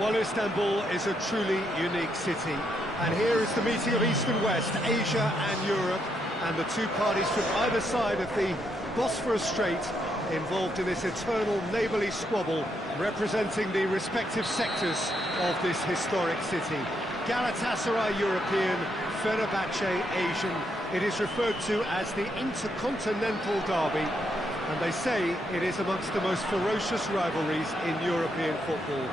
Well, Istanbul is a truly unique city, and here is the meeting of East and West, Asia and Europe, and the two parties from either side of the Bosphorus Strait involved in this eternal neighbourly squabble, representing the respective sectors of this historic city. Galatasaray European, Fenerbahce Asian. It is referred to as the Intercontinental Derby, and they say it is amongst the most ferocious rivalries in European football.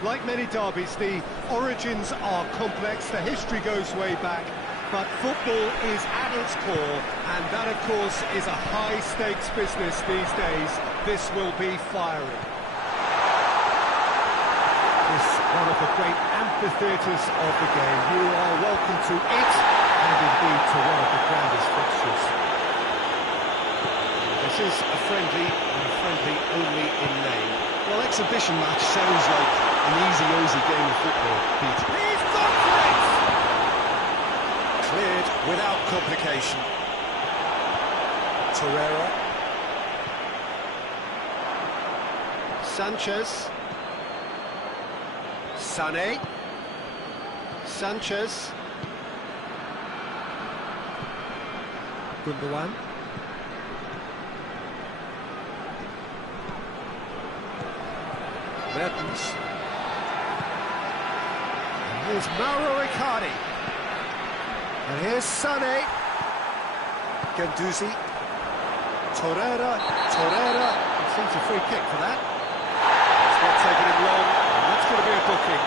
Like many derbies, the origins are complex, the history goes way back, but football is at its core, and that, of course, is a high-stakes business these days. This will be fiery. This is one of the great amphitheatres of the game. You are welcome to it, and indeed to one of the grandest fixtures. This is a friendly, and a friendly only in name. Well, exhibition match sounds like an easy game of football, Pete. He's gone for it! Cleared without complication. Torreira. Sanchez. Sané. Sanchez. Gundogan. Mertens. And here's Mauro Icardi. And here's Sané. Guendouzi. Torreira. It seems a free kick for that. It's not taking him long, and that's going to be a booking.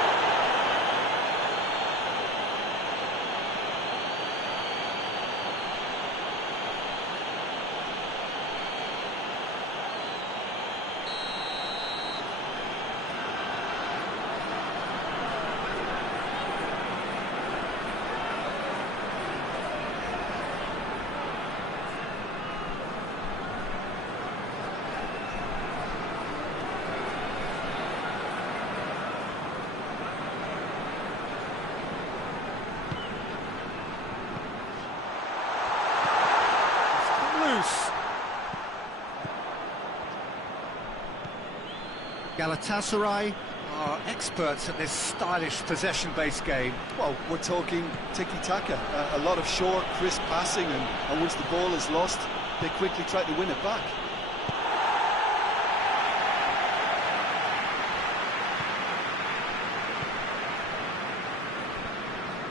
Galatasaray are experts at this stylish possession-based game. Well, we're talking tiki-taka. A lot of short, crisp passing, and once the ball is lost, they quickly try to win it back.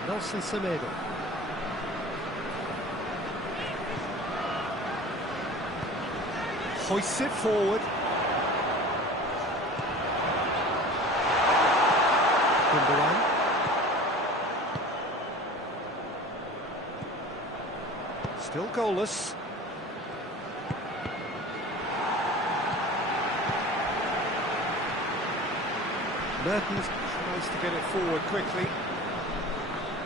Nelson Semedo. Hoists it forward. Gundogan. Still goalless. Mertens tries to get it forward quickly.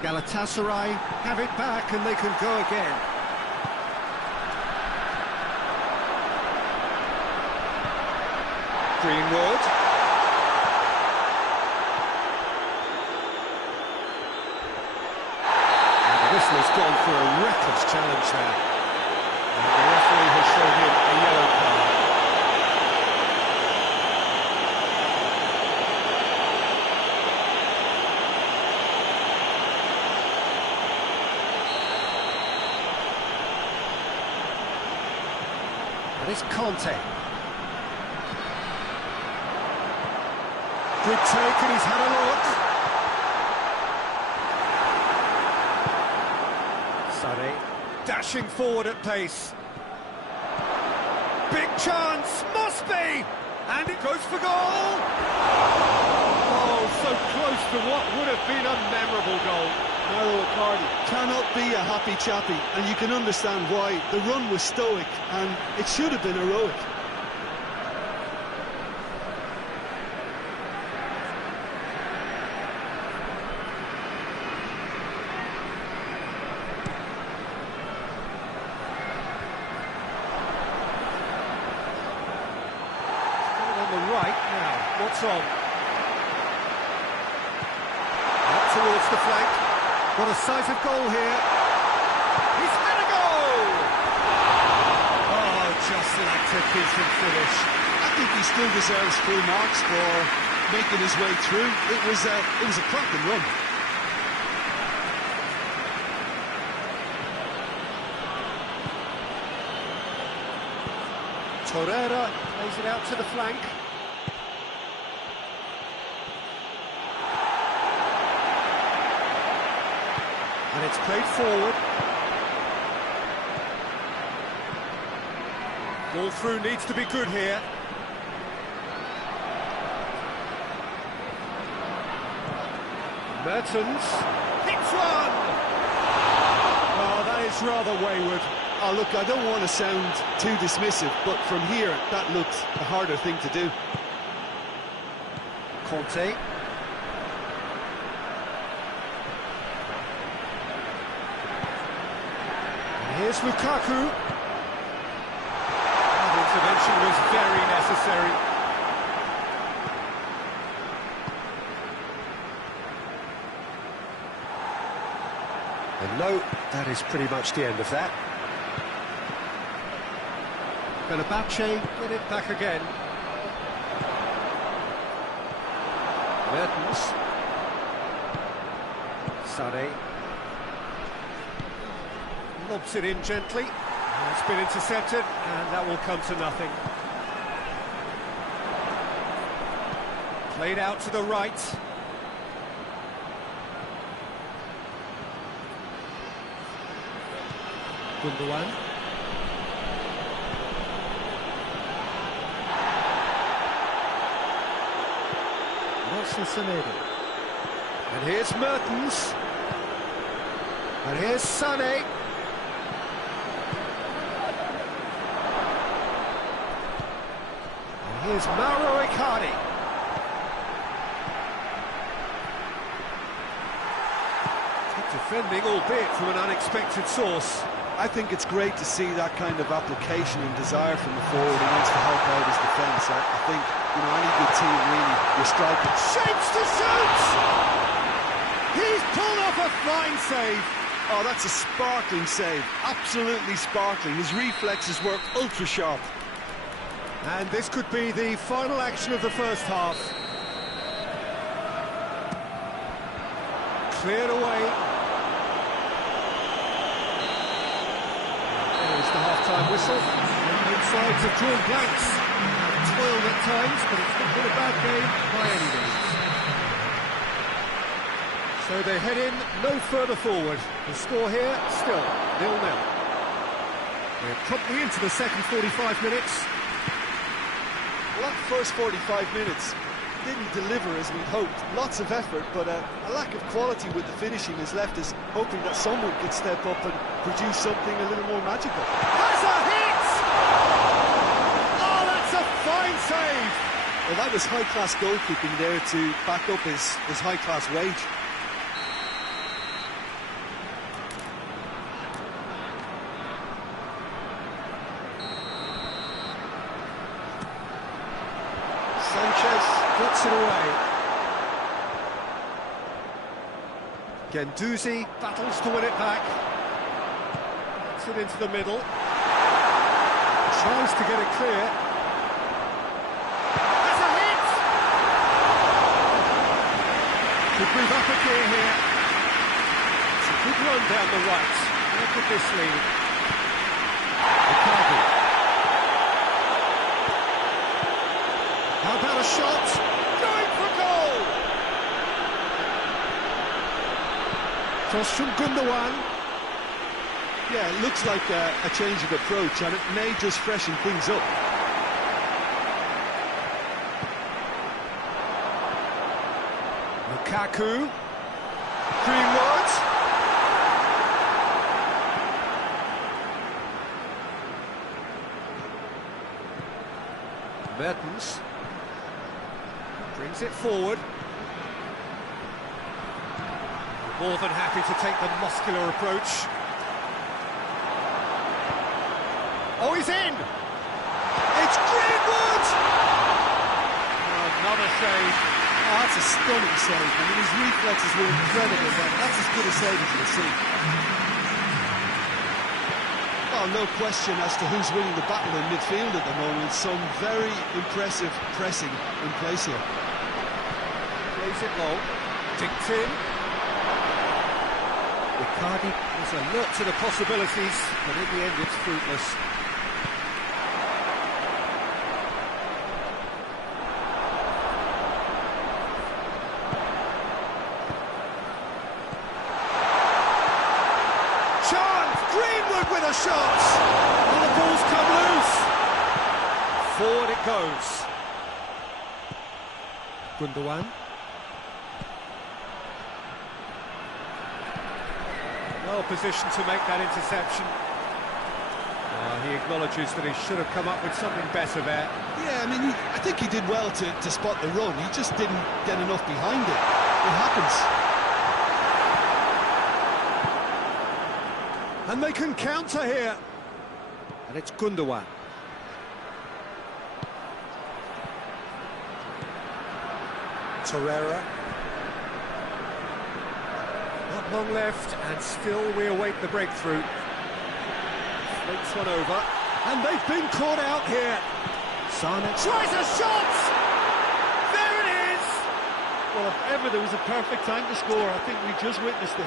Galatasaray have it back and they can go again. Greenwood. And the whistle has gone for a reckless challenge there. And the referee has shown him a yellow card. And it's Conte. Good take, and he's had a look. Sané dashing forward at pace. Big chance, must be! And it goes for goal! Oh, so close to what would have been a memorable goal. Mauro Icardi cannot be a happy chappy, and you can understand why. The run was stoic, and it should have been heroic. Right now, what's on? Up towards the flank. Got a sight of goal here. He's had a goal! Oh, just like a decent finish. I think he still deserves full marks for making his way through. It was a cracking run. Torreira plays it out to the flank. And it's played forward. Ball through needs to be good here. Mertens hits one! Oh, that is rather wayward. Oh, look, I don't want to sound too dismissive, but from here, that looked a harder thing to do. Conte. And here's Lukaku. That intervention was very necessary. And no, that is pretty much the end of that. Diachi get it back again. Mertens. Sané. Lobs it in gently. It's been intercepted, and that will come to nothing. Played out to the right. Gundogan. And here's Mertens. And here's Sané. And here's Mauro Icardi. Good defending, albeit from an unexpected source. I think it's great to see that kind of application and desire from the forward who wants to help out his defence. I think, you know, any good team really, your striker shapes to shoot! He's pulled off a fine save. Oh, that's a sparkling save, absolutely sparkling. His reflexes were ultra sharp. And this could be the final action of the first half. Cleared away. The half-time whistle. Both sides have drawn blanks, have toiled at times, but it's not been a bad game by any means. So they head in no further forward. The score here still 0-0. We're promptly into the second 45 minutes. Well, that first 45 minutes didn't deliver as we'd hoped. Lots of effort, but a lack of quality with the finishing has left us hoping that someone could step up and produce something a little more magical. Has a hit! Oh, that's a fine save! Well, that was high-class goalkeeping there to back up his high-class wage. Puts it away. Guendouzi battles to win it back. Puts it into the middle. Tries to get it clear. That's a hit! Could move up a gear here. It's a good run down the right. Where could this lead? Icardi. How about a shot? Going for goal! Cross from Gundogan. Yeah, it looks like a change of approach, and it may just freshen things up. Lukaku. Greenwood. Mertens. Brings it forward. More than happy to take the muscular approach. Oh, he's in! It's Greenwood! Oh, another save. Oh, that's a stunning save. I mean, his reflexes were incredible, but that's as good a save as you'll see. Well, no question as to who's winning the battle in midfield at the moment. Some very impressive pressing in place here. Plays it long. Dicked in. Icardi was alert to the possibilities, but in the end it's fruitless. Chance! Greenwood with a shot! And the ball's come loose. Forward it goes. Gundogan. Well positioned to make that interception. He acknowledges that he should have come up with something better there. Yeah, I mean, I think he did well to spot the run. He just didn't get enough behind it. It happens. And they can counter here. And it's Gundogan. Torreira. Not long left, and still we await the breakthrough. Floats one over, and they've been caught out here. Sane tries a shot! There it is! Well, if ever there was a perfect time to score, I think we just witnessed it.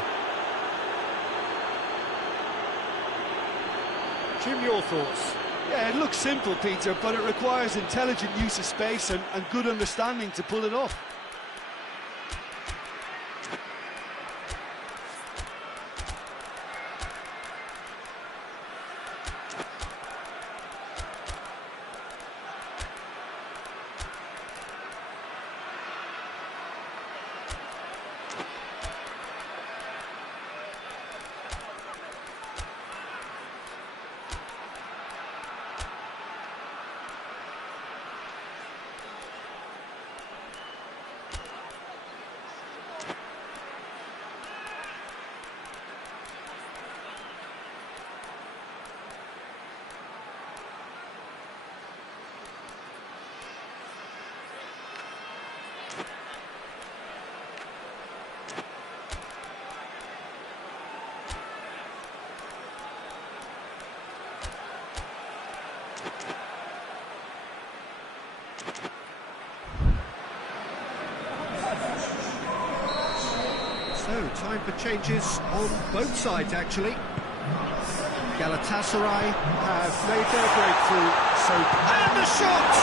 Jim, your thoughts? Yeah, it looks simple, Peter, but it requires intelligent use of space and good understanding to pull it off. So, time for changes on both sides, actually. Galatasaray have made their breakthrough, and the shots!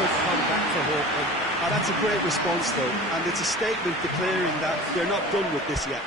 Could come back to haunt them. Oh, that's a great response, though, and it's a statement declaring that they're not done with this yet.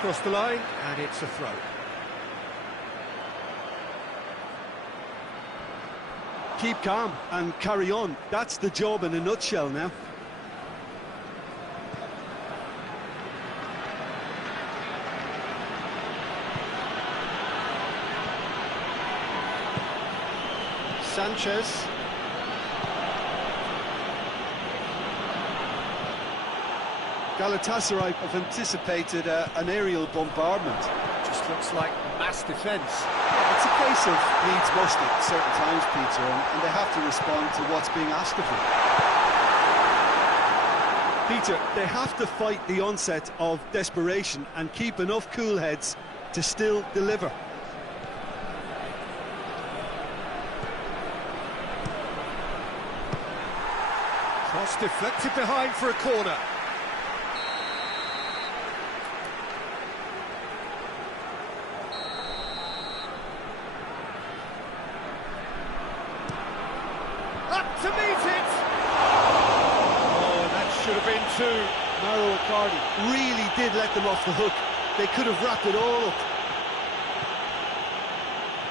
Crossed the line, and it's a throw. Keep calm and carry on. That's the job in a nutshell now. Sanchez. Galatasaray have anticipated an aerial bombardment. Just looks like mass defence. Yeah, it's a case of needs must at certain times, Peter, and they have to respond to what's being asked of them. Peter, they have to fight the onset of desperation and keep enough cool heads to still deliver. Cross deflected behind for a corner. To meet it! Oh, that should have been two. Mauro Icardi really did let them off the hook. They could have wrapped it all up.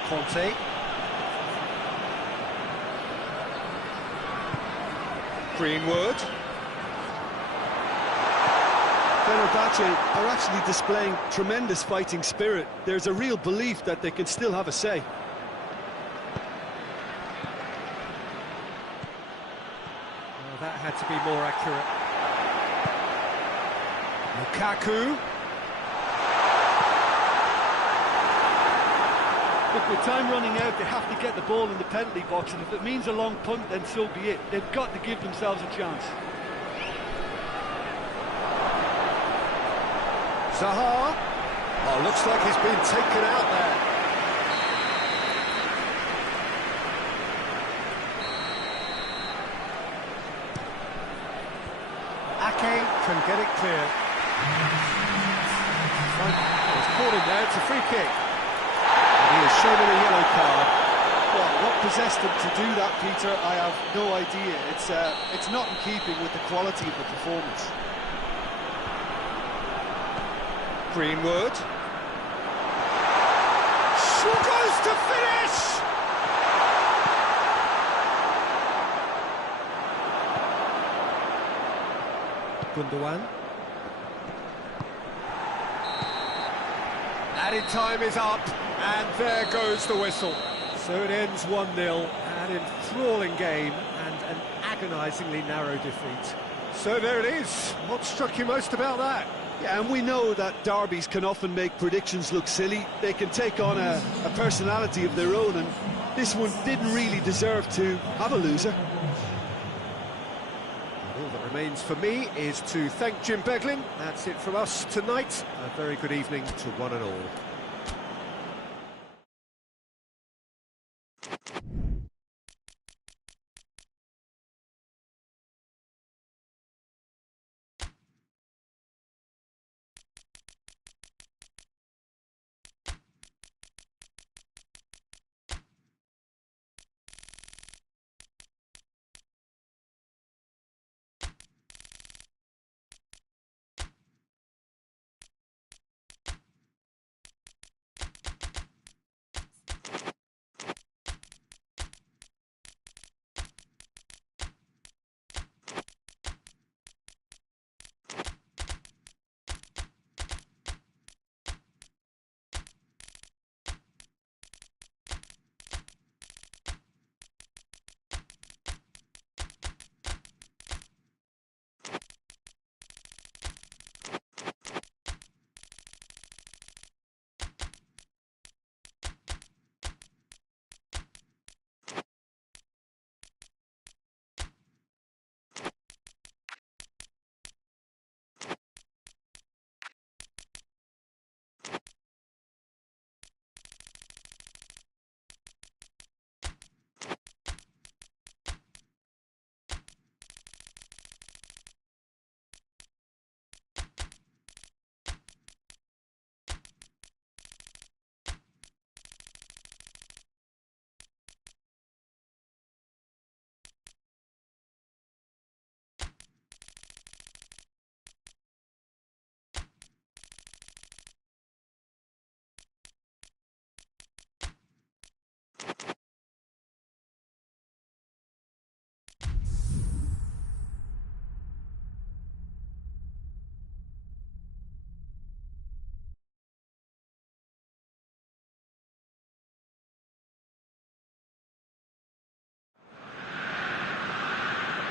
Conte. Greenwood. Fenerbahce are actually displaying tremendous fighting spirit. There's a real belief that they can still have a say. Well, that had to be more accurate. Lukaku. Look, with time running out, they have to get the ball in the penalty box, and if it means a long punt, then so be it. They've got to give themselves a chance. Zaha. Oh, looks like he's been taken out there. Ake can get it clear. He's caught him there, it's a free kick. And he is shown a yellow card. Well, what possessed him to do that, Peter, I have no idea. It's not in keeping with the quality of the performance. Greenwood. Goes to finish! Gundogan. Added time is up, and there goes the whistle. So it ends 1-0, an enthralling game and an agonisingly narrow defeat. So there it is. What struck you most about that? Yeah, and we know that derbies can often make predictions look silly. They can take on a personality of their own, and this one didn't really deserve to have a loser. All that remains for me is to thank Jim Begling. That's it from us tonight. A very good evening to one and all.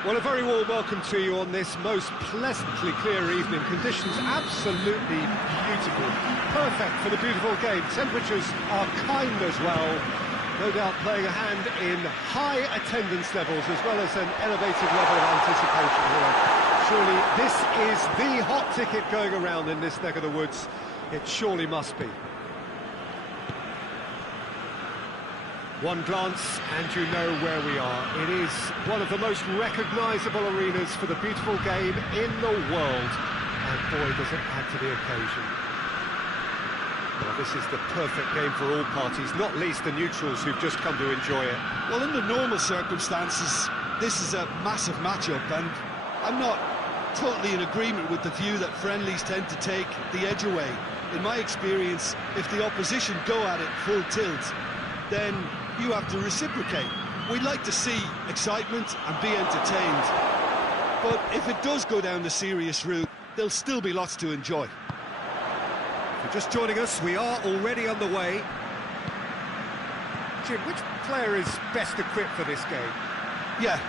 Well, a very warm welcome to you on this most pleasantly clear evening. Conditions absolutely beautiful. Perfect for the beautiful game. Temperatures are kind as well. No doubt playing a hand in high attendance levels as well as an elevated level of anticipation here. Surely this is the hot ticket going around in this neck of the woods. It surely must be. One glance and you know where we are. It is one of the most recognisable arenas for the beautiful game in the world. And boy, does it add to the occasion. Well, this is the perfect game for all parties, not least the neutrals who've just come to enjoy it. Well, under normal circumstances, this is a massive matchup, and I'm not totally in agreement with the view that friendlies tend to take the edge away. In my experience, if the opposition go at it full tilt, then you have to reciprocate. We'd like to see excitement and be entertained. But if it does go down the serious route, there'll still be lots to enjoy. If you're just joining us, we are already on the way. Jim, which player is best equipped for this game? Yeah,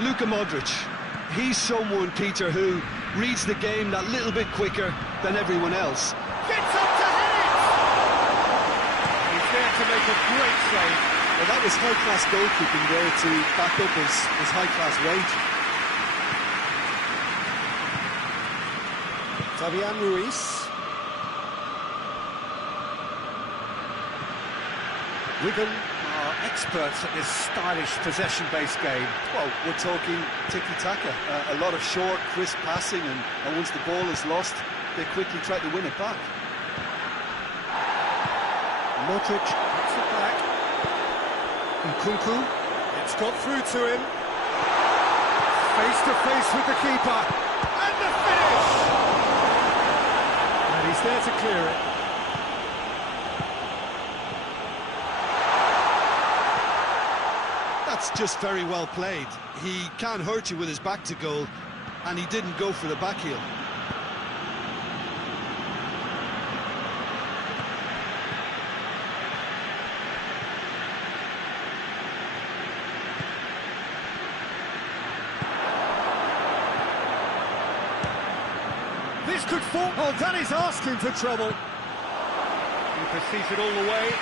Luka Modric. He's someone, Peter, who reads the game that little bit quicker than everyone else. Gets up to hit it! He's there to make a great save. Well, that was high-class goalkeeping there to back up his high-class wage. Fabian Ruiz. Wigan are experts at this stylish possession-based game. Well, we're talking tiki-taka. A lot of short, crisp passing, and once the ball is lost, they quickly try to win it back. Modric puts it back. Nkunku. It's got through to him. Face to face with the keeper. And the finish! And he's there to clear it. That's just very well played. He can't hurt you with his back to goal, and he didn't go for the back heel. This could fall. Oh, that is asking for trouble. Keeper sees it all the way.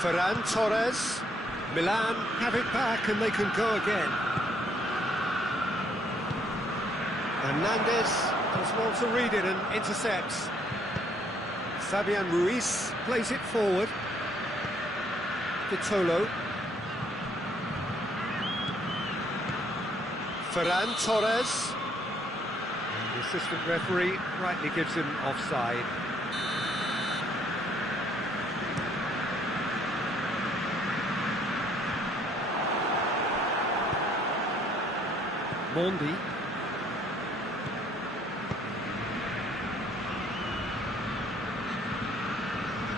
Ferran Torres. Milan have it back and they can go again. Hernandez does well to read it and intercepts. Fabian Ruiz plays it forward. Vitolo. Ferran Torres. And the assistant referee rightly gives him offside. Mondi.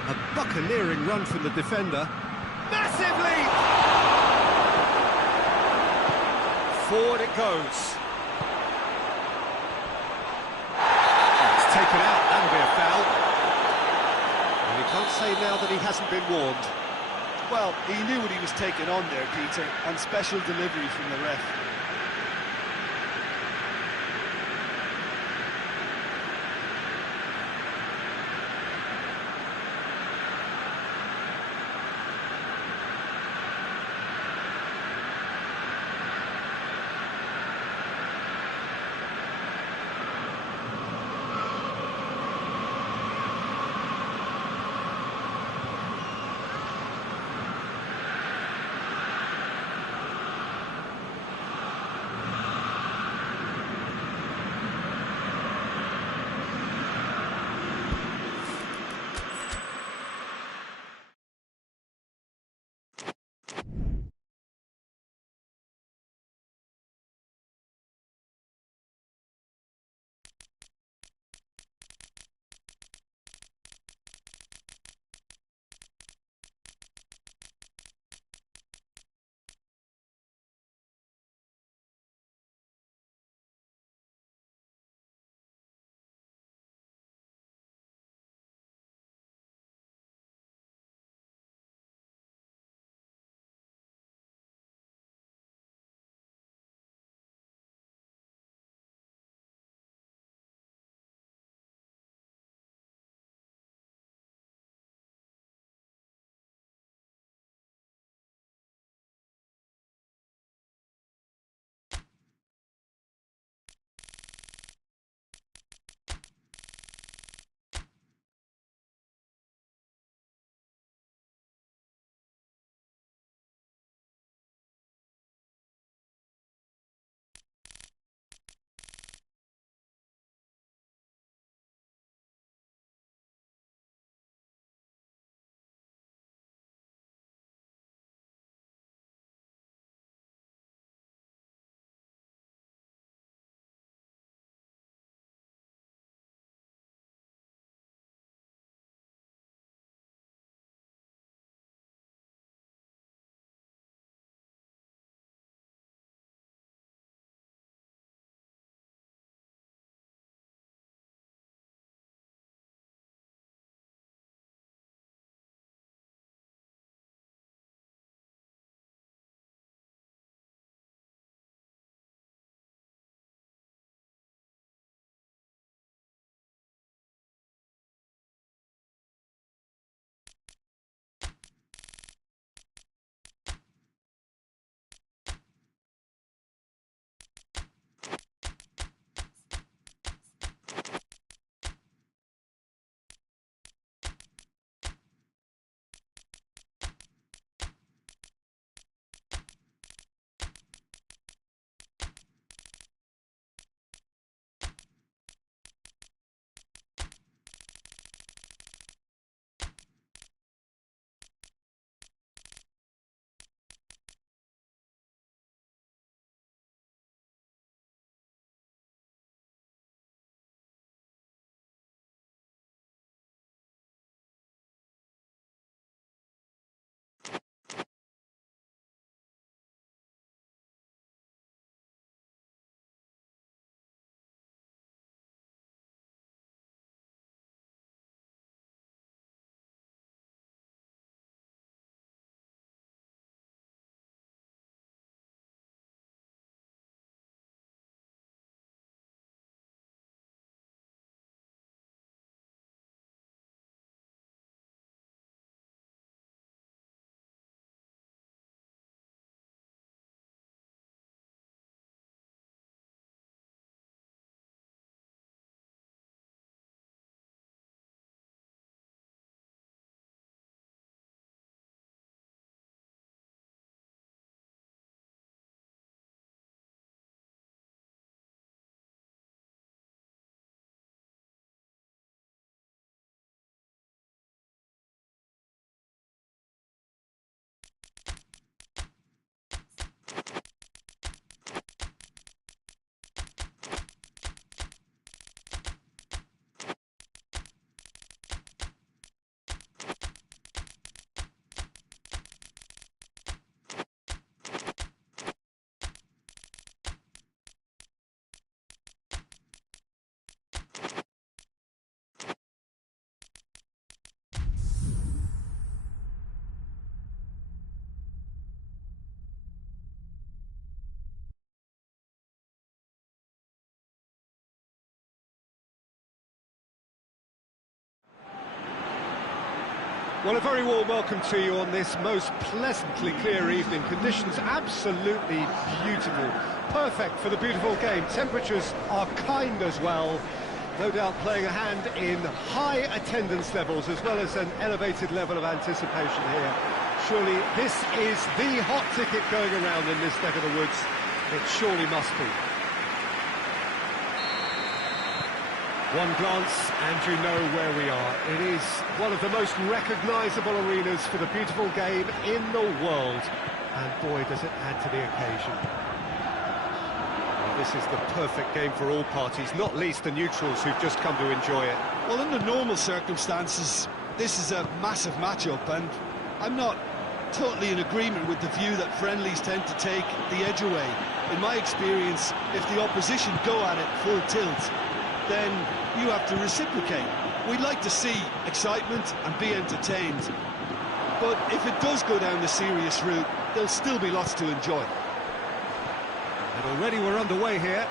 A buccaneering run from the defender. Massive leap! Forward it goes. It's taken out, that'll be a foul. And you can't say now that he hasn't been warned. Well, he knew what he was taking on there, Peter, and special delivery from the ref. Well, a very warm welcome to you on this most pleasantly clear evening. Conditions absolutely beautiful. Perfect for the beautiful game. Temperatures are kind as well. No doubt playing a hand in high attendance levels as well as an elevated level of anticipation here. Surely this is the hot ticket going around in this neck of the woods. It surely must be. One glance and you know where we are. It is one of the most recognisable arenas for the beautiful game in the world. And boy, does it add to the occasion. Well, this is the perfect game for all parties, not least the neutrals who've just come to enjoy it. Well, under normal circumstances, this is a massive matchup, and I'm not totally in agreement with the view that friendlies tend to take the edge away. In my experience, if the opposition go at it full tilt, then you have to reciprocate. We'd like to see excitement and be entertained, but if it does go down the serious route, there'll still be lots to enjoy. And already we're underway here.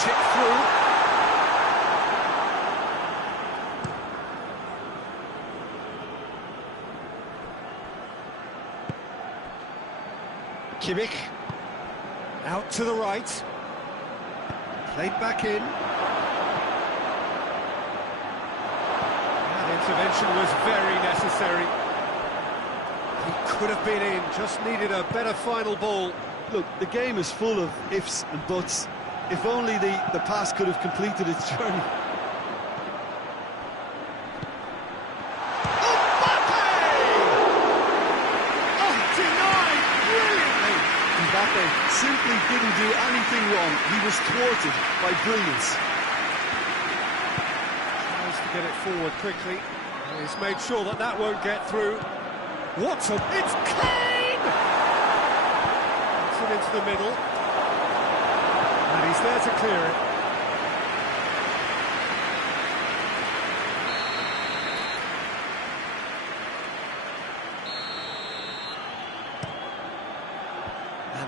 Chip through. Kimmich. Out to the right. Played back in. That intervention was very necessary. He could have been in, just needed a better final ball. Look, the game is full of ifs and buts. If only the pass could have completed its journey. Mbappe simply didn't do anything wrong. He was thwarted by brilliance. Tries to get it forward quickly. And he's made sure that that won't get through. It's Kane! Puts it into the middle. And he's there to clear it.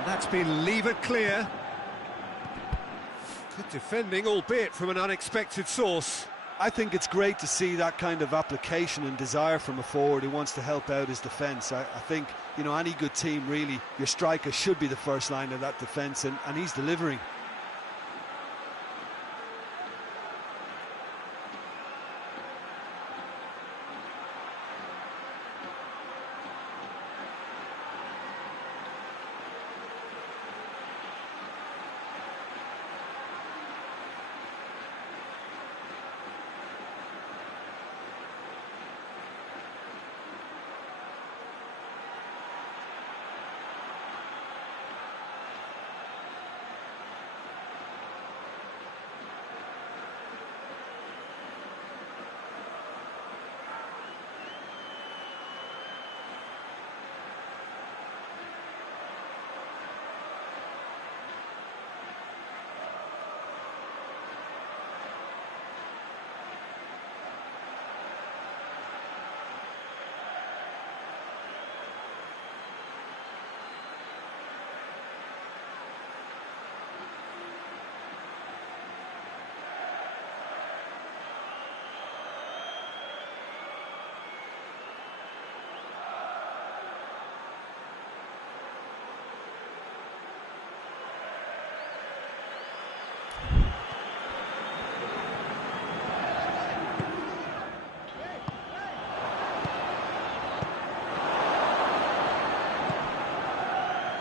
That's been levered clear. Good defending, albeit from an unexpected source. I think it's great to see that kind of application and desire from a forward who wants to help out his defence. I think, you know, any good team, really, your striker should be the first line of that defence, and he's delivering.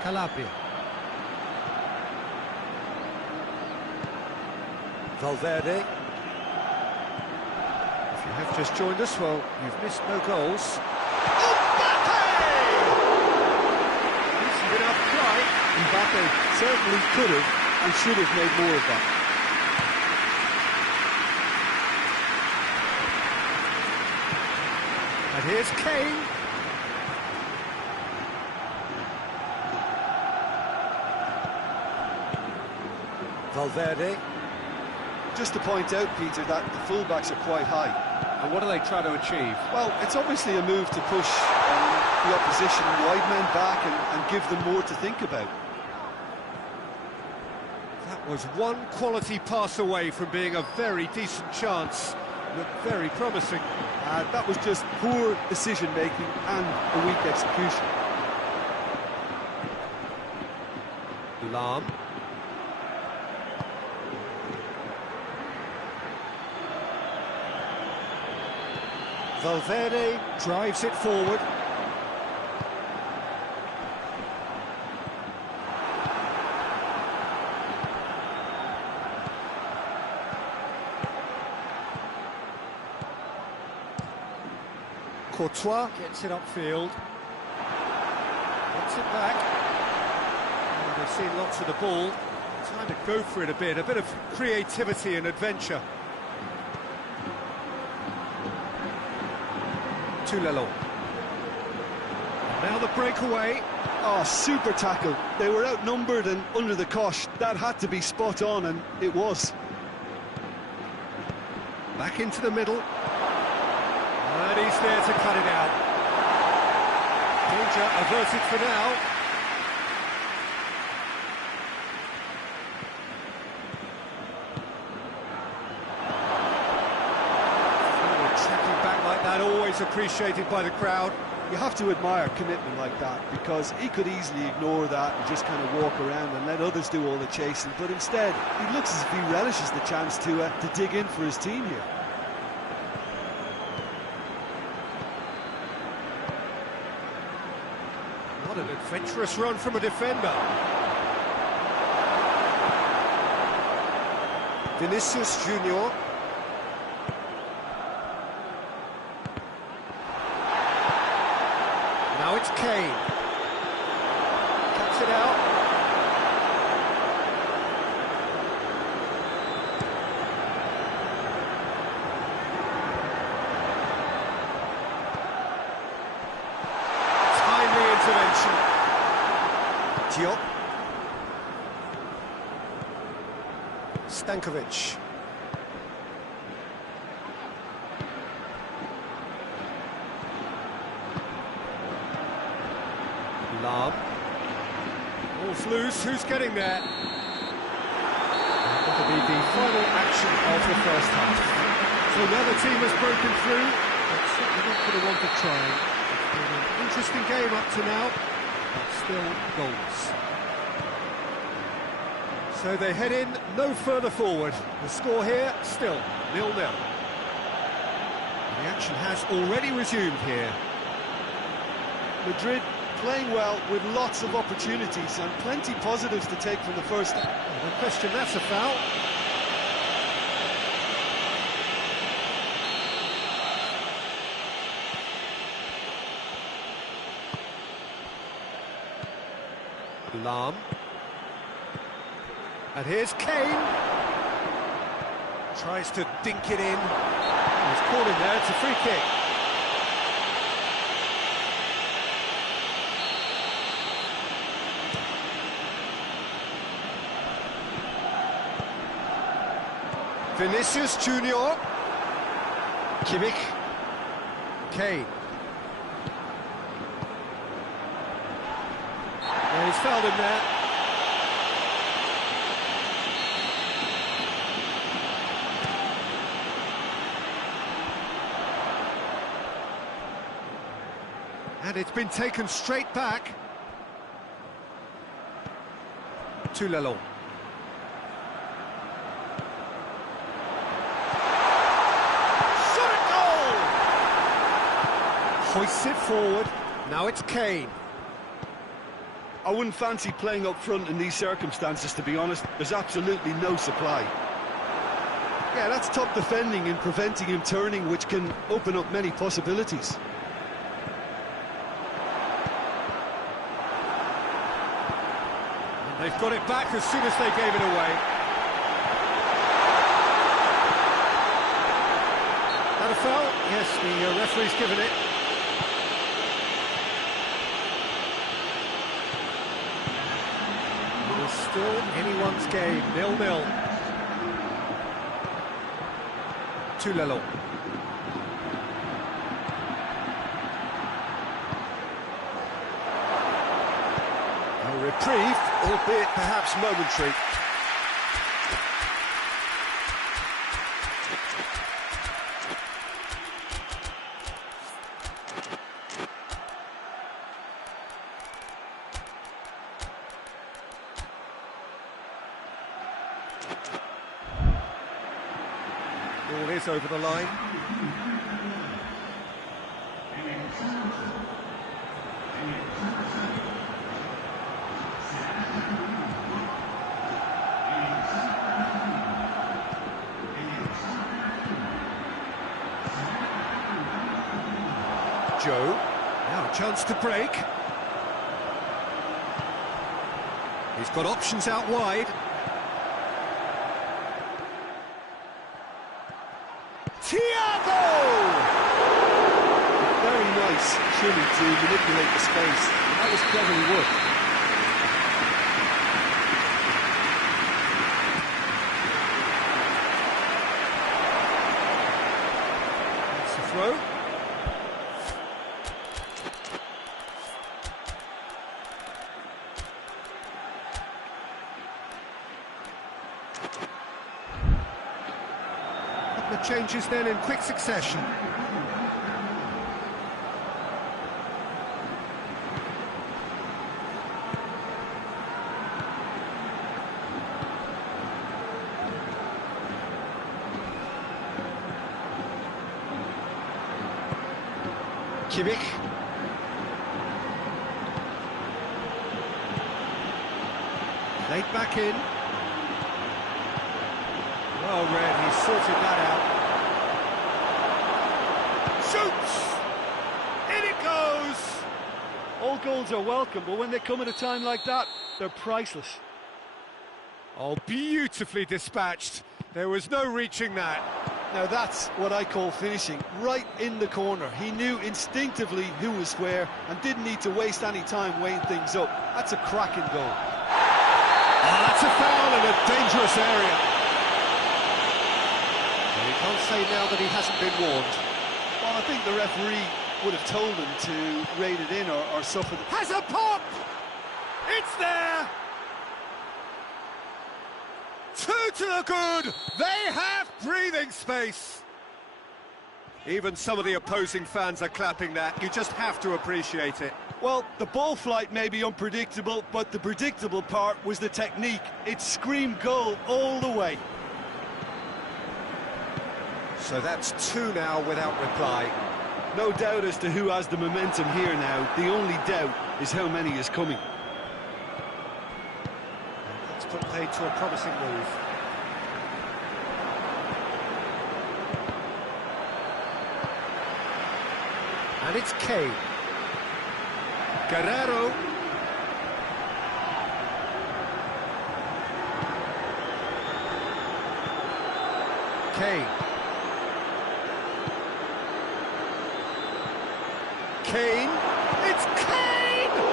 Calabria. Valverde. If you have just joined us, well, you've missed no goals. Mbappe! Decent enough try. Mbappe certainly could have and should have made more of that. And here's Kane. Valverde. Just to point out, Peter, that the fullbacks are quite high. And what do they try to achieve? Well, it's obviously a move to push the opposition wide men back and give them more to think about. That was one quality pass away from being a very decent chance. looked very promising. That was just poor decision-making and a weak execution. Lam. Valverde drives it forward. Courtois gets it upfield. Gets it back. And they've seen lots of the ball. Time to go for it a bit of creativity and adventure. Lelon. Now the breakaway. Oh, super tackle. They were outnumbered and under the cosh. That had to be spot on, and it was. Back into the middle. And he's there to cut it out. Danger averted for now. Always appreciated by the crowd. You have to admire commitment like that, because he could easily ignore that and just kind of walk around and let others do all the chasing, but instead he looks as if he relishes the chance to dig in for his team here. What an adventurous run from a defender. Vinicius Junior. Now it's Kane. Cuts it out. Timely intervention. Diop. Stankovic. Lam. Ball's loose, who's getting there? That'll be the final action of the first half. So now the team has broken through, but certainly not going to want to try. It's been an interesting game up to now, but still goals. So they head in no further forward. The score here, still 0-0. The action has already resumed here. Madrid playing well with lots of opportunities and plenty positives to take from the first half. No question, that's a foul. Lam. And here's Kane. Tries to dink it in. He's caught him there, it's a free kick. Vinicius Junior. Kimmich. Kane. Yeah, he's fouled him there. And it's been taken straight back to Lelon. Hoists it forward, now it's Kane. I wouldn't fancy playing up front in these circumstances, to be honest. There's absolutely no supply. Yeah, that's top defending and preventing him turning, which can open up many possibilities. And they've got it back as soon as they gave it away. That a foul? Yes, the referee's given it. Still anyone's game, 0-0. To Lelon. A reprieve, albeit perhaps momentary. goes over the line. Joe, now a chance to break. He's got options out wide. Thiago! Very nice, surely, to manipulate the space. That was cleverly worked. That's the throw. Couple of changes then in quick succession. Kimmich. Played back in. Well read, he sorted that out. Shoots! In it goes! All goals are welcome, but when they come at a time like that, they're priceless. Oh, beautifully dispatched. There was no reaching that. Now that's what I call finishing, right in the corner. He knew instinctively who was where and didn't need to waste any time weighing things up. That's a cracking goal. Oh, that's a foul in a dangerous area. Well, you can't say now that he hasn't been warned. Well, I think the referee would have told him to rate it in or suffer. Has a pop! It's there! Two to the good! They have breathing space! Even some of the opposing fans are clapping that. You just have to appreciate it. Well, the ball flight may be unpredictable, but the predictable part was the technique. It screamed goal all the way. So that's two now without reply. No doubt as to who has the momentum here now. The only doubt is how many is coming. That's put paid to a promising move. And it's Kane. Guerrero. Kane. Kane. It's Kane! Oh,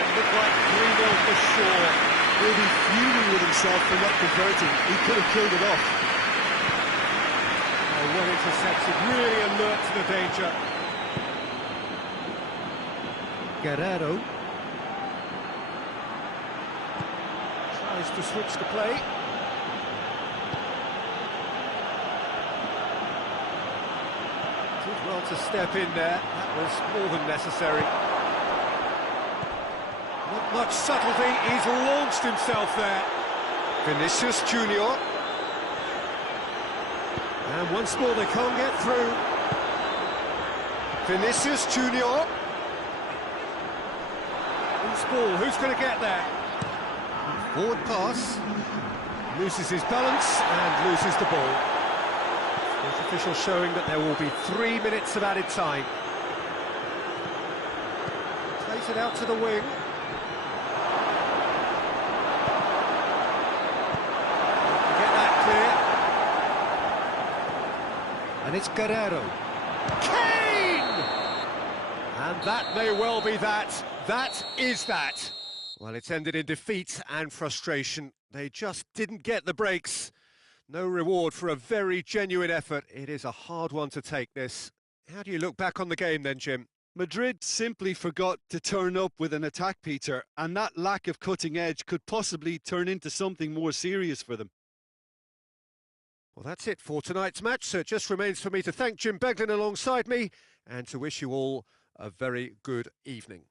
it looked like 3-0 for sure. He'll be fuming with himself for not converting. He could have killed it off. Oh, well intercepted, really alert to the danger. Guerrero. Tries to switch the play. Did well to step in there, that was more than necessary. Not much subtlety, he's launched himself there. Vinicius Junior. And once more they can't get through. Vinicius Junior. Who's ball? Who's going to get there? Forward pass. Loses his balance and loses the ball. The official showing that there will be 3 minutes of added time. Plays it out to the wing. Get that clear. And it's Guerrero. Kane! And that may well be that. That is that. Well, it's ended in defeat and frustration. They just didn't get the breaks. No reward for a very genuine effort. It is a hard one to take, this. How do you look back on the game then, Jim? Madrid simply forgot to turn up with an attack, Peter, and that lack of cutting edge could possibly turn into something more serious for them. Well, that's it for tonight's match, so it just remains for me to thank Jim Beglin alongside me and to wish you all a very good evening.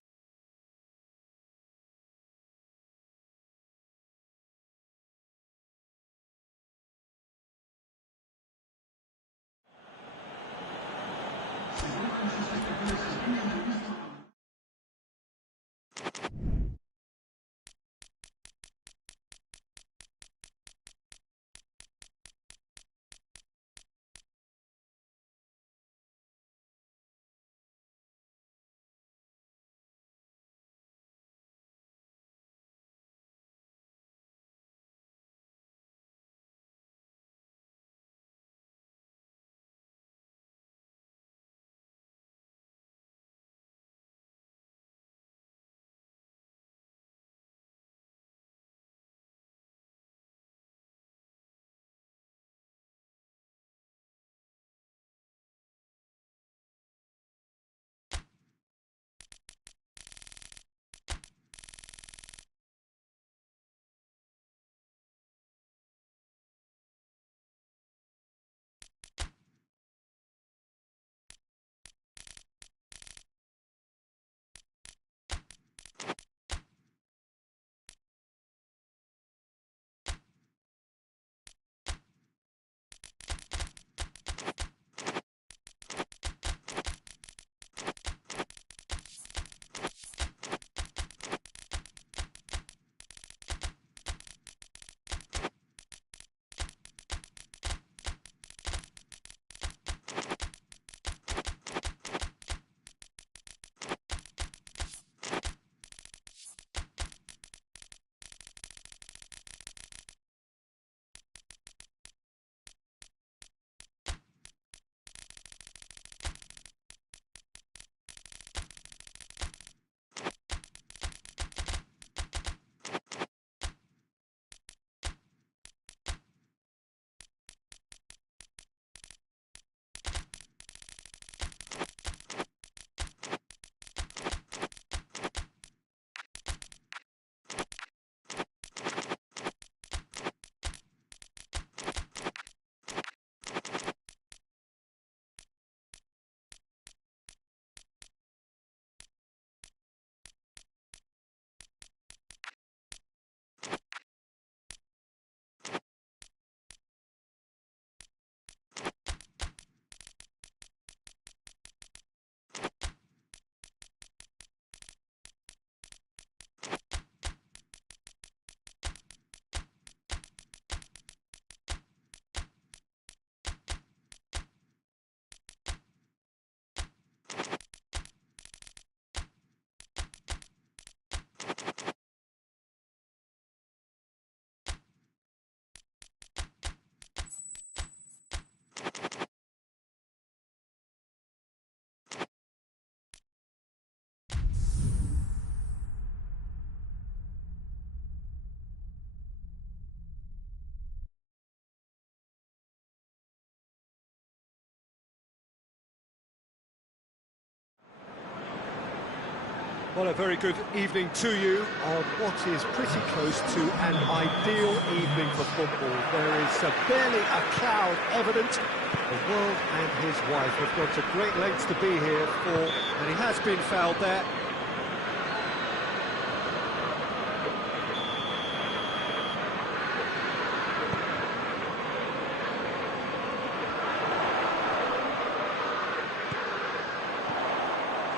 Well, a very good evening to you on what is pretty close to an ideal evening for football. There is barely a cloud evident. The world and his wife have gone to great lengths to be here for, and he has been fouled there.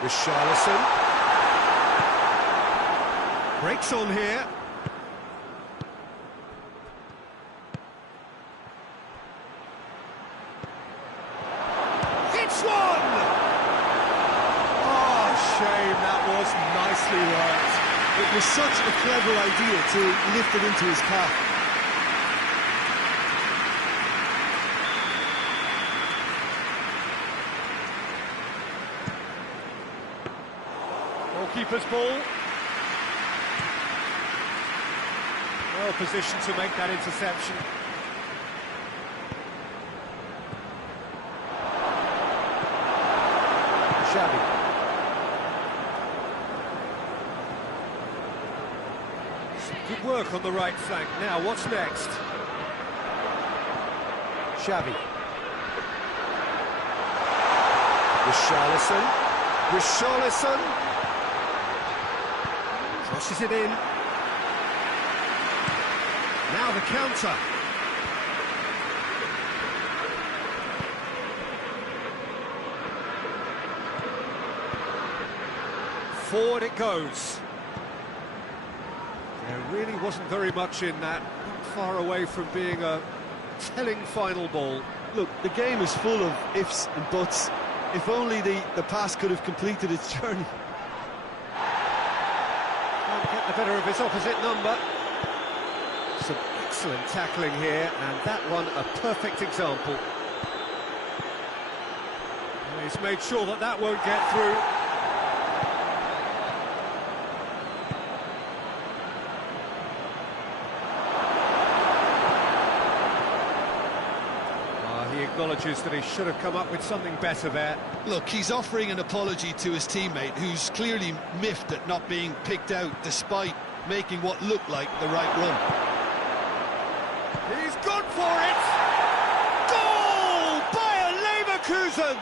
Richarlison. Breaks on here. It's one! Oh, shame, that was nicely worked. It was such a clever idea to lift it into his path. Goalkeeper's ball. Well positioned to make that interception. Xavi. Some good work on the right flank. Now, what's next? Xavi. Richarlison. Richarlison. Crosses it in. Now the counter. forward it goes. There really wasn't very much in that, not far away from being a telling final ball. Look, the game is full of ifs and buts. If only the pass could have completed its journey. Can't get the better of his opposite number. Some excellent tackling here, and that one a perfect example. And he's made sure that that won't get through. He acknowledges that he should have come up with something better there. Look, he's offering an apology to his teammate, who's clearly miffed at not being picked out despite making what looked like the right run. He's gone for it! Goal! Bayer Leverkusen!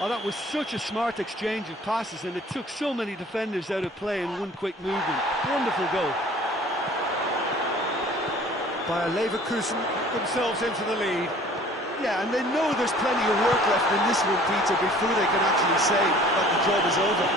Oh, that was such a smart exchange of passes, and it took so many defenders out of play in one quick movement. Wonderful goal. Bayer Leverkusen put themselves into the lead. Yeah, and they know there's plenty of work left in this one, Peter, before they can actually say that the job is over.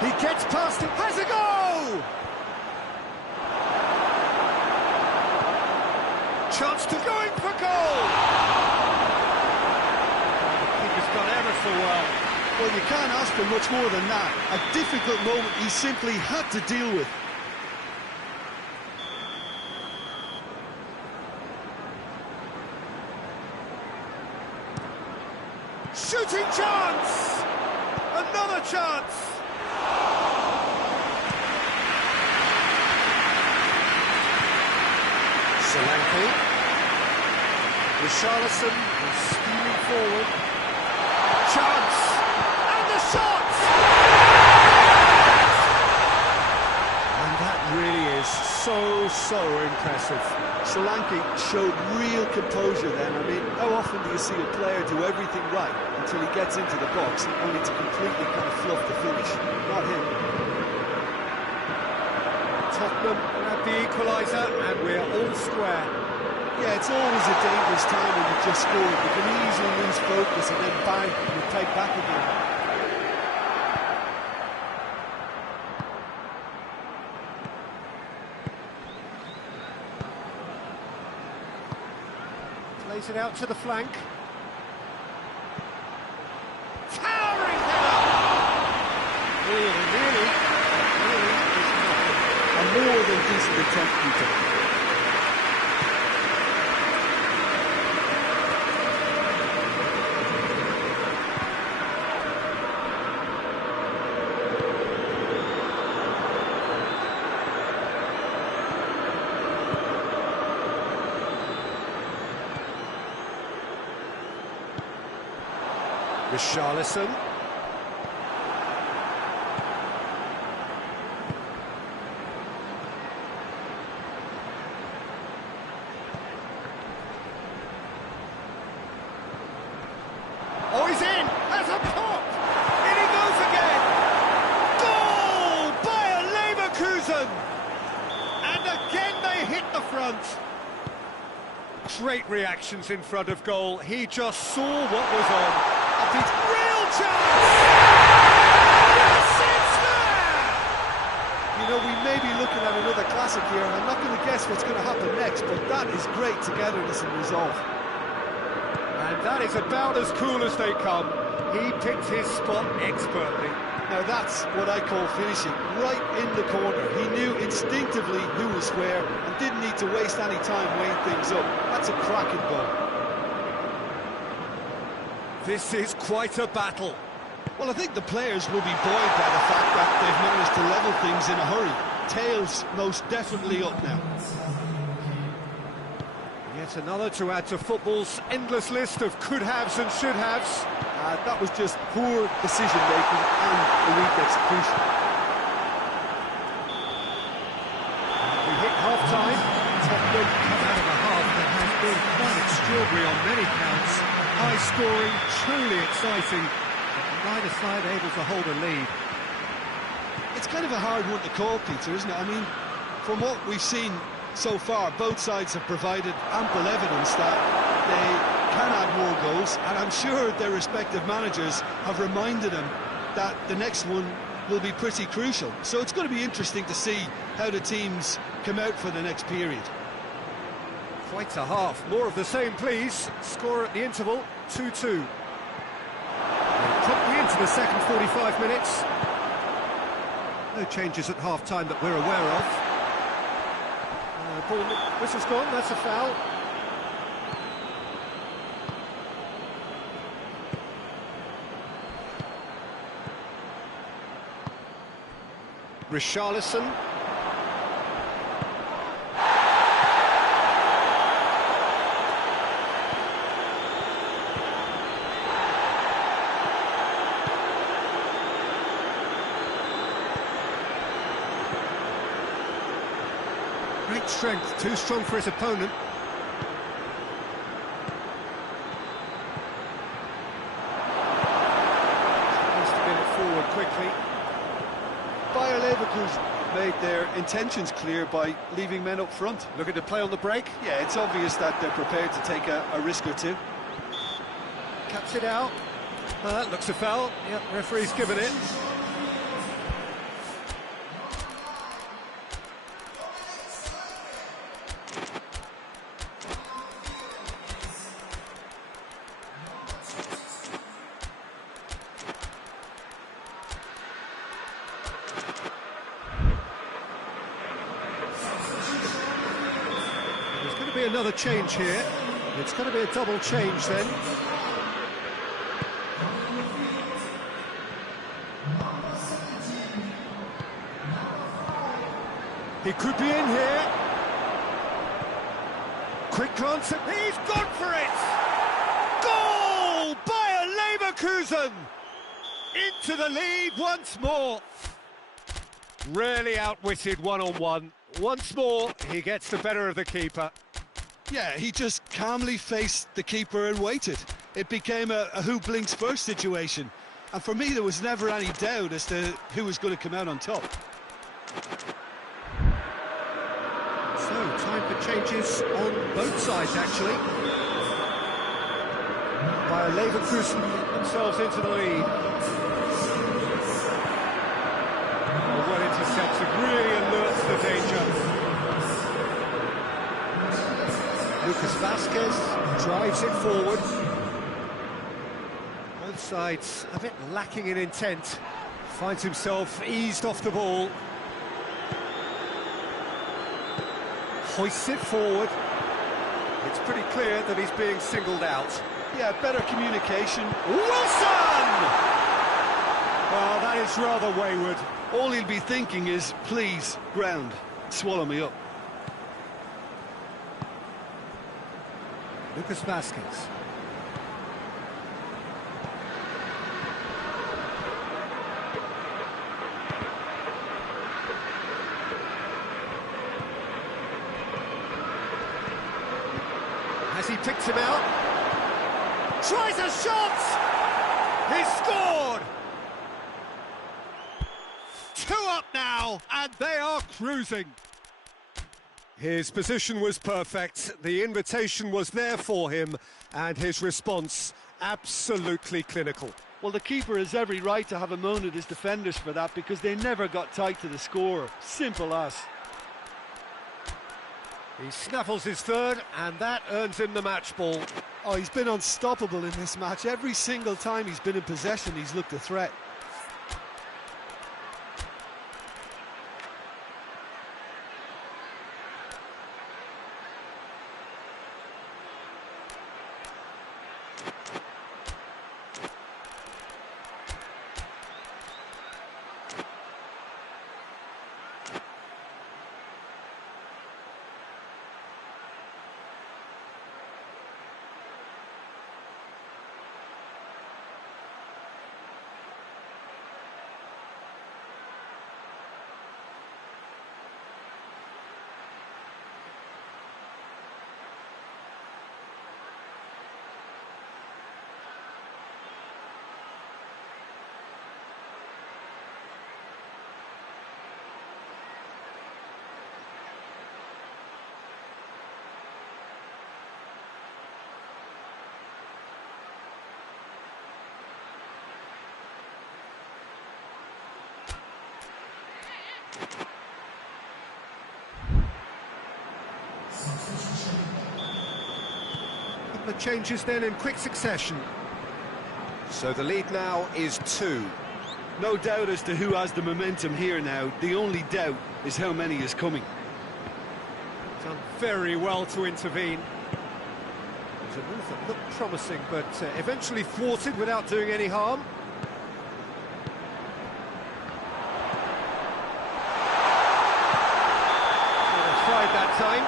He gets past him, has a go! Chance to going for goal! The keeper's done ever so well. Well, you can't ask for much more than that. A difficult moment he simply had to deal with. Shooting chance! Another chance! Solanke. Richarlison is steaming forward. Chance! And the shot! And that really is so impressive. Solanke showed real composure then. I mean, how often do you see a player do everything right until he gets into the box, only to completely kind of fluff the finish? Not him. Tottenham have the equaliser, and we're all square. Yeah, it's always a dangerous time when you just scored. You can easily lose focus and then bang, you take back again. Plays it out to the flank. Towering header! Really is nothing. A more than decent attempt, Peter. Richarlison. Oh, he's in! As a pop! In he goes again! Goal! Bayer Leverkusen! And again they hit the front. Great reactions in front of goal. He just saw what was on. Real chance! Yes, it's there! You know, we may be looking at another classic here, and I'm not going to guess what's going to happen next, but that is great togetherness and resolve. And that is about as cool as they come. He picked his spot expertly. Now that's what I call finishing, right in the corner. He knew instinctively who was where and didn't need to waste any time weighing things up. That's a cracking goal. This is quite a battle. Well, I think the players will be buoyed by the fact that they've managed to level things in a hurry. Tails most definitely up now. Yet another to add to football's endless list of could-haves and should-haves. That was just poor decision-making and a weak execution. We hit half-time. Tottenham come out of a half that has been quite extraordinary on many counts. High-scoring, truly exciting. Neither side able to hold a lead. It's kind of a hard one to call, Peter, isn't it? I mean, from what we've seen so far, both sides have provided ample evidence that they can add more goals, and I'm sure their respective managers have reminded them that the next one will be pretty crucial. So it's going to be interesting to see how the teams come out for the next period. Quite a half. More of the same, please. Score at the interval, 2-2. Promptly into the second 45 minutes. No changes at half-time that we're aware of. Ball, whistle's gone, that's a foul. Richarlison. Great strength, too strong for his opponent. Tries to get it forward quickly. Bayer Leverkusen made their intentions clear by leaving men up front. Looking to play on the break. Yeah, it's obvious that they're prepared to take a risk or two. Cuts it out. Looks a foul. Yep, referee's given it. There's going to be another change here. It's going to be a double change then. He could be in here. Quick glance at... He's gone for it! Goal! Bayer Leverkusen! Into the lead once more. Really outwitted one-on-one. Once more, he gets the better of the keeper. Yeah, he just calmly faced the keeper and waited. It became a who blinks first situation. And for me, there was never any doubt as to who was going to come out on top. So, time for changes on both sides, actually. Bayer Leverkusen get themselves into the lead. Well intercepted, really alerts the danger. Lucas Vazquez drives it forward. Both sides a bit lacking in intent. Finds himself eased off the ball. Hoists it forward. It's pretty clear that he's being singled out. Yeah, better communication. Wilson! Well, that is rather wayward. All he'll be thinking is, please, ground, swallow me up. Lucas Vazquez. Has he picked him out? Tries a shot! He's scored! 2 up now, and they are cruising. His position was perfect, the invitation was there for him, and his response absolutely clinical. Well, the keeper has every right to have a moan at his defenders for that, because they never got tight to the score. Simple as. He snaffles his third, and that earns him the match ball. Oh, he's been unstoppable in this match. Every single time he's been in possession, he's looked a threat. Couple of changes then in quick succession. So the lead now is 2. No doubt as to who has the momentum here now. The only doubt is how many is coming. Done very well to intervene. It was a move that looked promising, but eventually thwarted without doing any harm. Well, tried that time.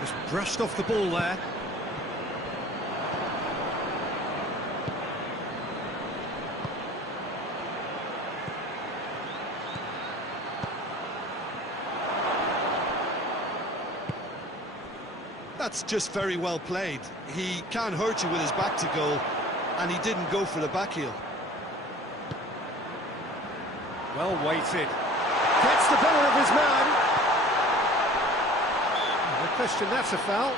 Just brushed off the ball there. That's just very well played. He can't hurt you with his back to goal, and he didn't go for the back heel. Well weighted. Gets the better of his man. No question, that's a foul.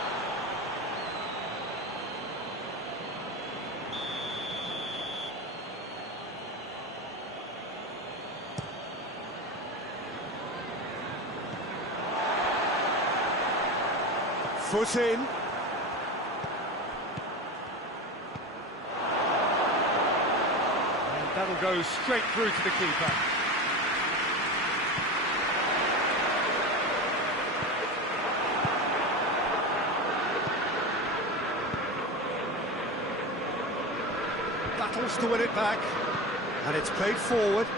Foot in. And that'll go straight through to the keeper. Battles to win it back. And it's played forward.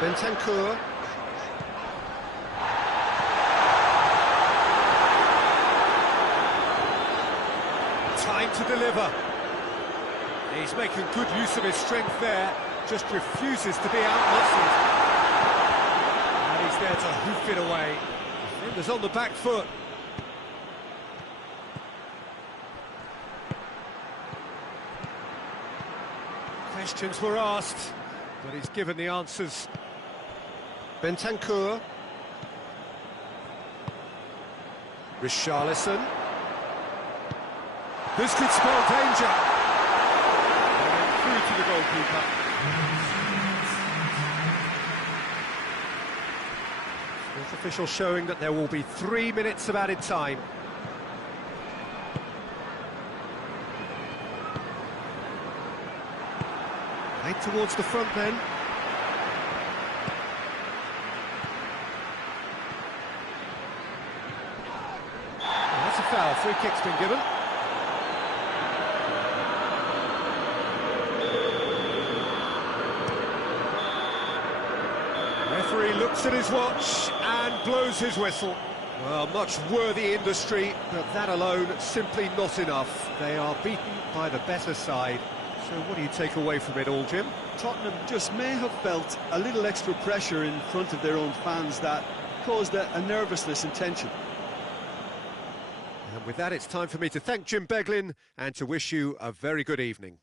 Bentancur. Time to deliver. He's making good use of his strength there, just refuses to be outmuscled. And he's there to hoof it away. Defender's on the back foot. Questions were asked, but he's given the answers. Bentancur. Richarlison. This could spell danger. And through to the goalkeeper. Fourth official showing that there will be 3 minutes of added time. Right towards the front then. That's a foul, free kick's been given. Referee looks at his watch and blows his whistle. Well, much worthy industry, but that alone simply not enough. They are beaten by the better side. So what do you take away from it all, Jim? Tottenham just may have felt a little extra pressure in front of their own fans that caused a nervousness and tension. And with that, it's time for me to thank Jim Beglin and to wish you a very good evening.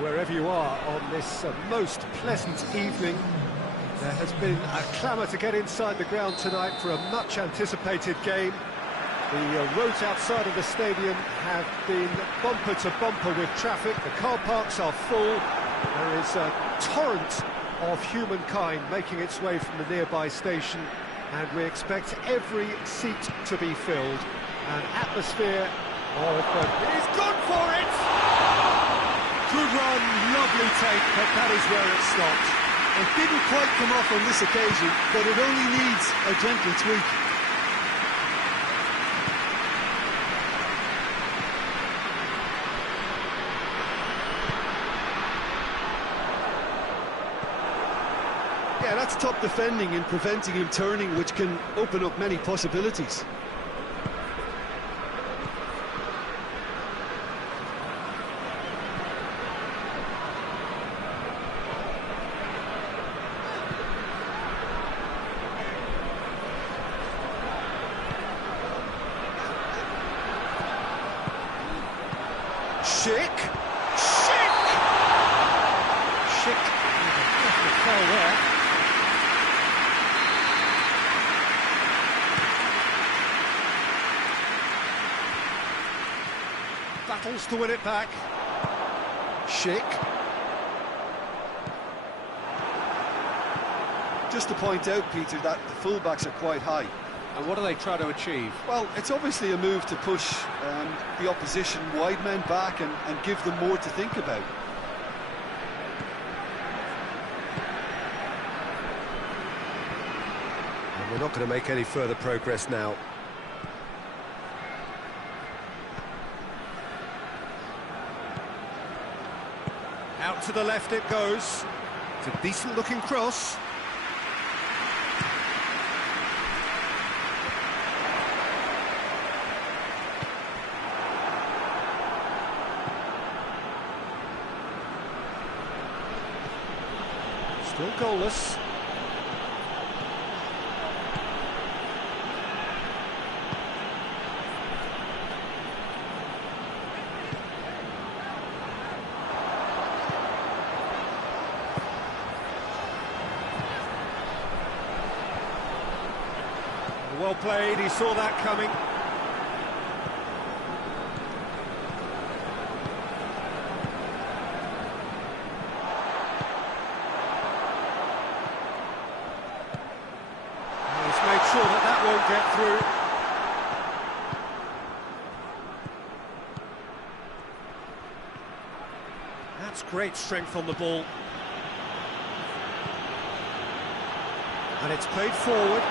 Wherever you are on this most pleasant evening, there has been a clamour to get inside the ground tonight for a much-anticipated game. The roads outside of the stadium have been bumper to bumper with traffic. The car parks are full. There is a torrent of humankind making its way from the nearby station, and we expect every seat to be filled. An atmosphere of... He's gone for it! Good run, lovely take, but that is where it stopped. It didn't quite come off on this occasion, but it only needs a gentle tweak. Yeah, that's top defending and preventing him turning, which can open up many possibilities. Schick! Foul there. Battles to win it back. Schick. Just to point out, Peter, that the fullbacks are quite high. And what do they try to achieve? Well, it's obviously a move to push the opposition wide men back and give them more to think about. And we're not going to make any further progress now. Out to the left it goes. It's a decent-looking cross. Still goalless. Well played, he saw that coming. He's made sure that that won't get through. That's great strength on the ball. And it's played forward.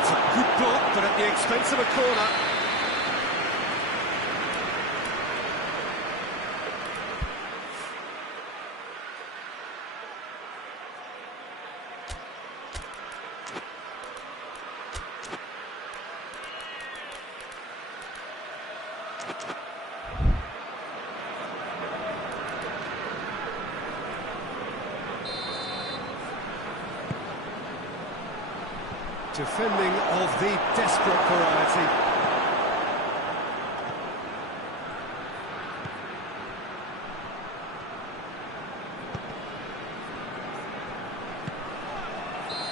It's a good block, but at the expense of a corner. Defending of the desperate variety.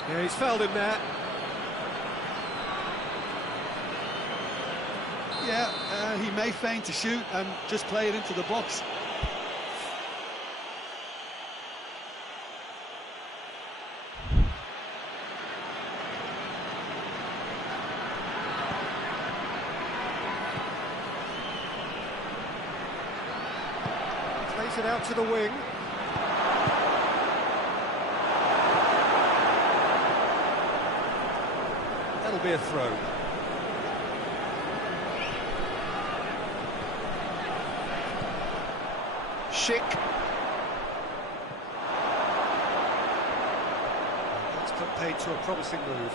Yeah, he's fouled him there. Yeah, he may feign to shoot and just play it into the box. Plays it out to the wing. That'll be a throw. Schick. That's put paid to a promising move.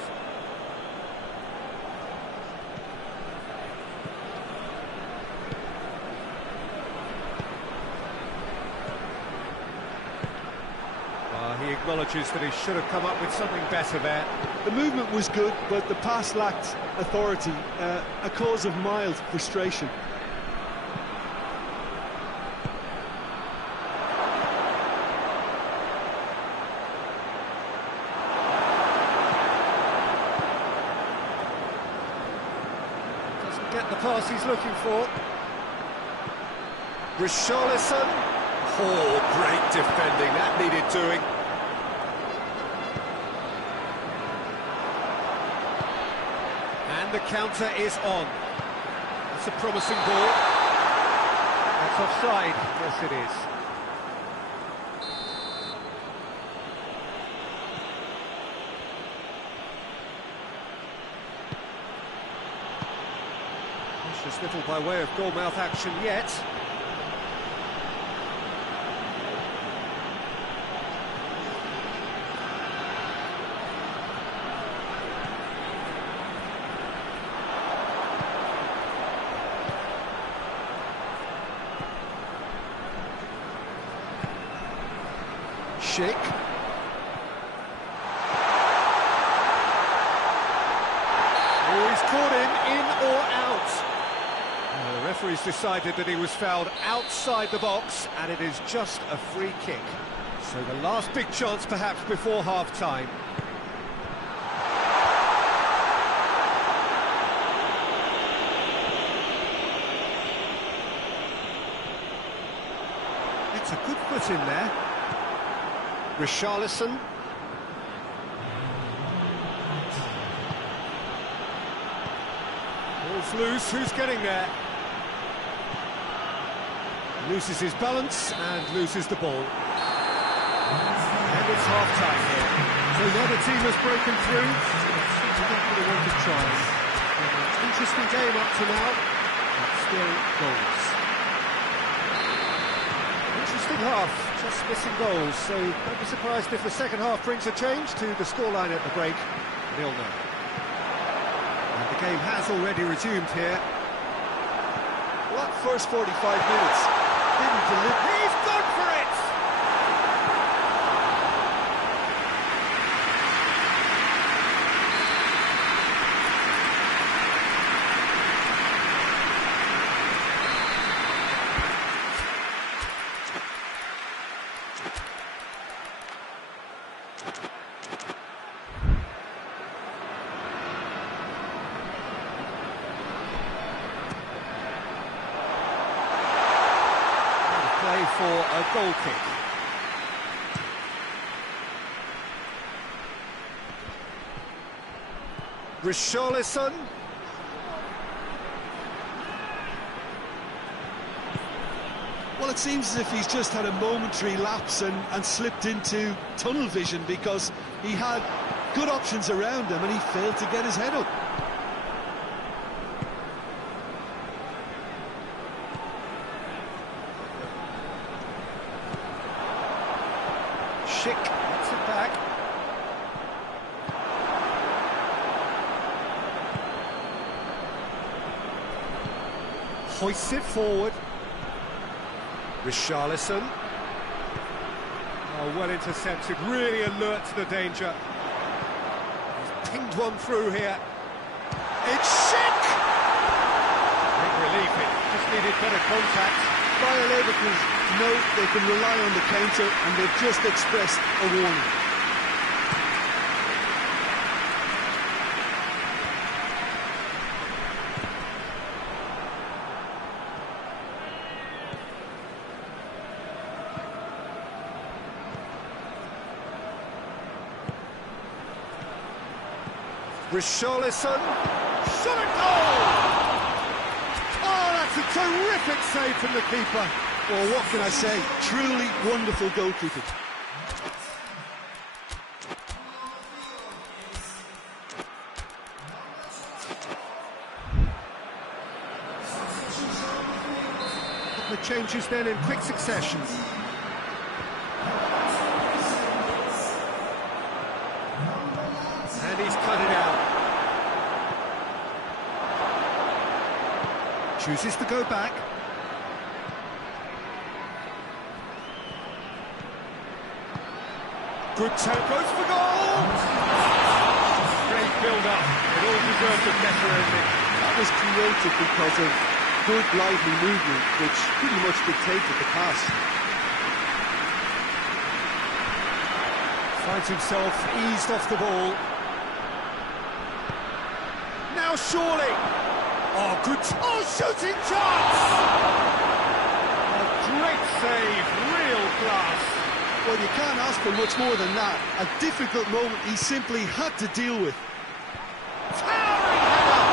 He acknowledges that he should have come up with something better there. The movement was good, but the pass lacked authority, a cause of mild frustration. get the pass he's looking for. Richarlison. Oh, great defending, that needed doing. And the counter is on. It's a promising ball. That's offside. Yes, it is. Just little by way of goal-mouth action yet. Schick. Oh, he's caught him in or out. The referee's decided that he was fouled outside the box, and it is just a free kick. So the last big chance perhaps before half-time. It's a good foot in there. Richarlison. Ball's loose, who's getting there? Loses his balance and loses the ball. And it's half-time here. So now the team has broken through. It's exactly what they've tried. Interesting game up to now, but still goals. Interesting half, just missing goals. So don't be surprised if the second half brings a change to the scoreline at the break. 0-0. And the game has already resumed here. Well, that first 45 minutes didn't deliver. He's gone for it! For a goal kick. Richarlison. Well, it seems as if he's just had a momentary lapse and slipped into tunnel vision, because he had good options around him and he failed to get his head up. Schick gets it back. Hoists it forward. Richarlison. Oh, well intercepted, really alert to the danger. He's pinged one through here. It's Schick! Big relief, it just needed better contact. Bayer Leverkusen know they can rely on the counter, and they've just expressed a warning. Richarlison. Shot at goal! Oh, that's a terrific save from the keeper. Well, what can I say? Truly wonderful goalkeeping. The changes then in quick succession. And he's cut it out. Chooses to go back. Good turn, goes for goal! Great build-up, it all deserved a better ending. That was created because of good, lively movement, which pretty much dictated the pass. Finds himself eased off the ball. Now surely! Oh, good. Oh, shooting chance! A great save, real class. Well, you can't ask for much more than that. A difficult moment he simply had to deal with. Towering header!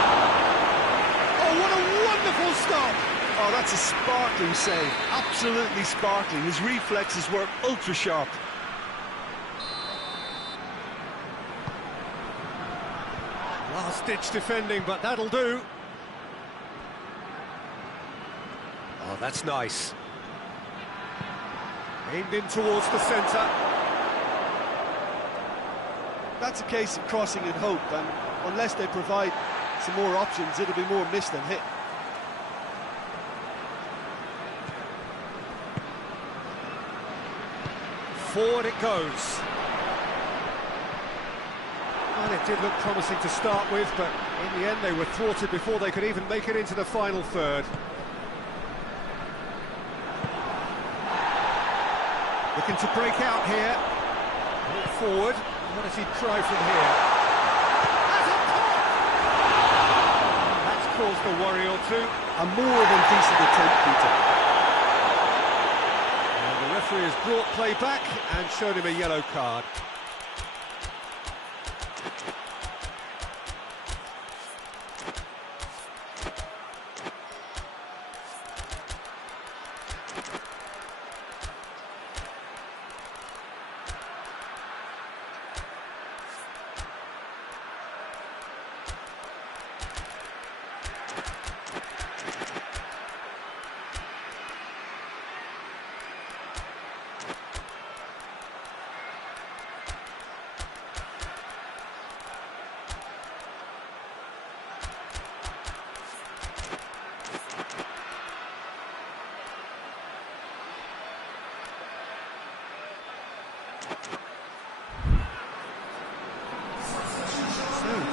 Oh, what a wonderful stop! Oh, that's a sparkling save. Absolutely sparkling. His reflexes were ultra sharp. Last-ditch defending, but that'll do. Oh, that's nice. Aimed in towards the centre. That's a case of crossing in hope, and unless they provide some more options, it'll be more miss than hit. Forward it goes. Well, it did look promising to start with, but in the end they were thwarted before they could even make it into the final third. Looking to break out here. Look forward. What does he try from here? That's a pop! That's caused a worry or two. A more than decent attempt, Peter. And the referee has brought play back and shown him a yellow card.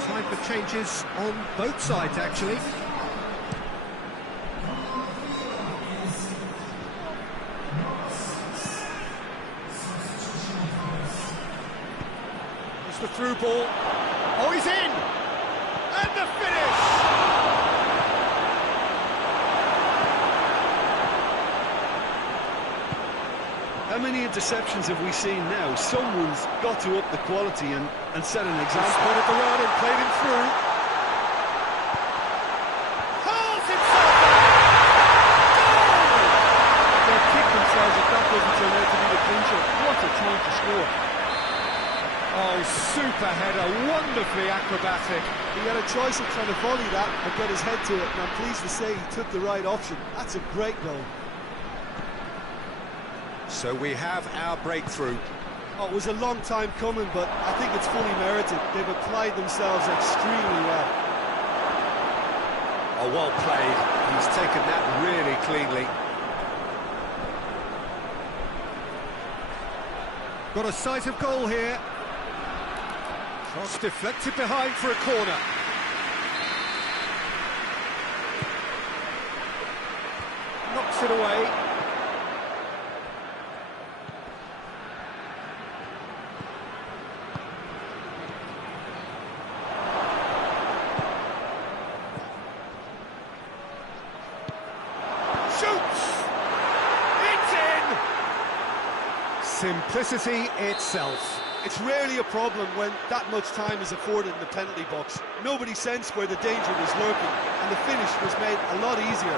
Time for changes on both sides, actually. It's the through ball. Oh, he's in! And the finish! How many interceptions have we seen now? Someone's got to up the quality and set an example. Spotted the run and played him through. Hurls himself! Goal! They'll kick themselves if that doesn't turn out to be the clincher. What a time to score. Oh, super header, wonderfully acrobatic. He had a choice of trying to volley that or get his head to it, and I'm pleased to say he took the right option. That's a great goal. So we have our breakthrough. Oh, it was a long time coming, but I think it's fully merited. They've applied themselves extremely well. Oh, well played. He's taken that really cleanly. Got a sight of goal here. Cross deflected behind for a corner. Knocks it away. Simplicity itself. It's rarely a problem when that much time is afforded in the penalty box. Nobody sensed where the danger was lurking, and the finish was made a lot easier.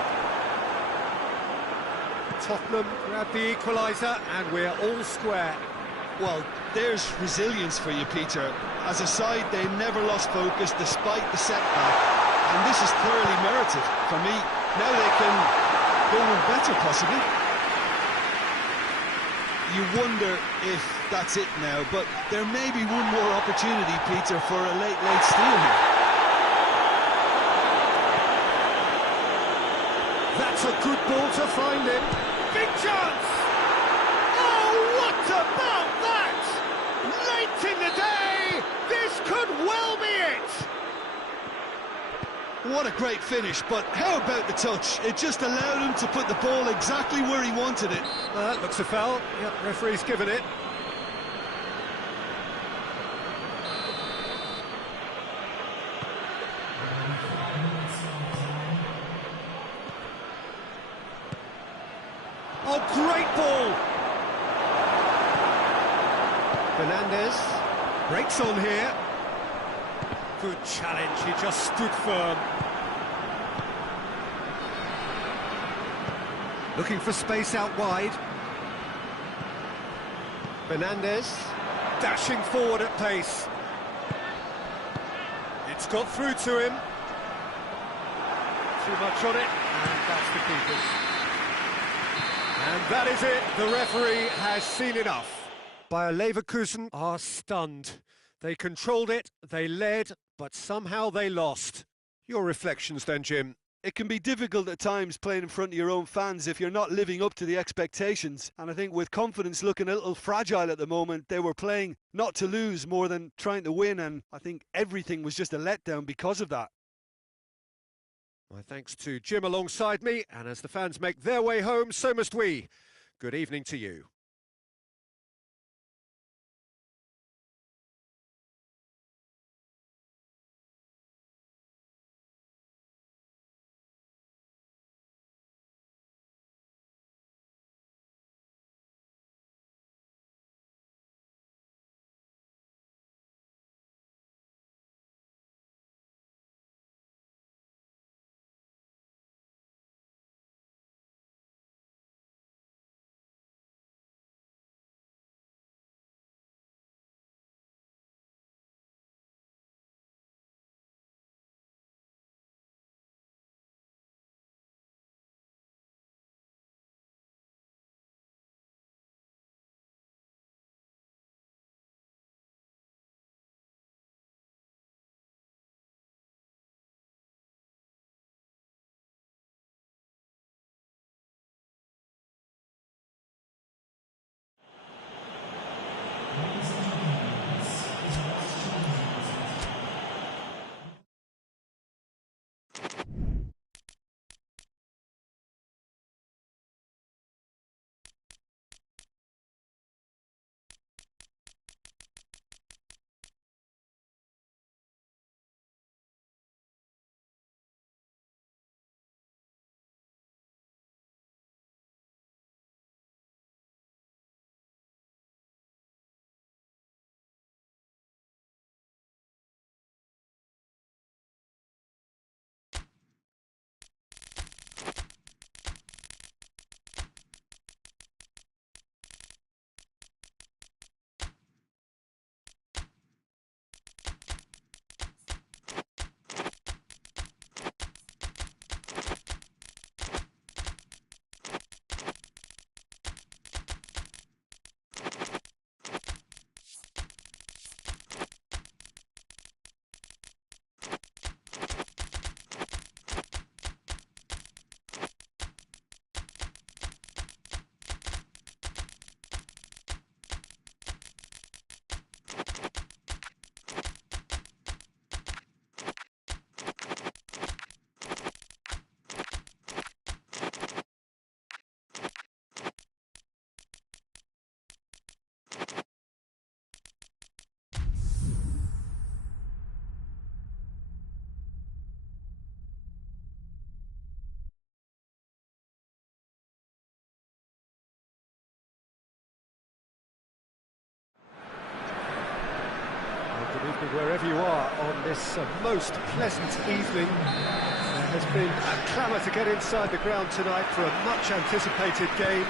Tottenham grab the equaliser, and we're all square. Well, there's resilience for you, Peter. As a side, they never lost focus despite the setback, and this is thoroughly merited for me. Now they can go on better, possibly. You wonder if that's it now, but there may be one more opportunity, Peter, for a late steal here. That's a good ball to find him. Big chance! Oh, what about that? Late in the day, this could well be it. What a great finish, but how about the touch? It just allowed him to put the ball exactly where he wanted it. That looks a foul. Yep, referee's given it. great ball! Fernandez breaks on here. Good challenge, he just stood firm. Looking for space out wide. Fernandez dashing forward at pace. It's got through to him. Too much on it, and that's the keeper's. And that is it, the referee has seen enough. Bayer Leverkusen are stunned. They controlled it, they led, but somehow they lost. Your reflections then, Jim? It can be difficult at times playing in front of your own fans if you're not living up to the expectations. And I think with confidence looking a little fragile at the moment, they were playing not to lose more than trying to win. And I think everything was just a letdown because of that. My thanks to Jim alongside me. And as the fans make their way home, so must we. Good evening to you. Wherever you are on this most pleasant evening, there has been a clamour to get inside the ground tonight for a much anticipated game.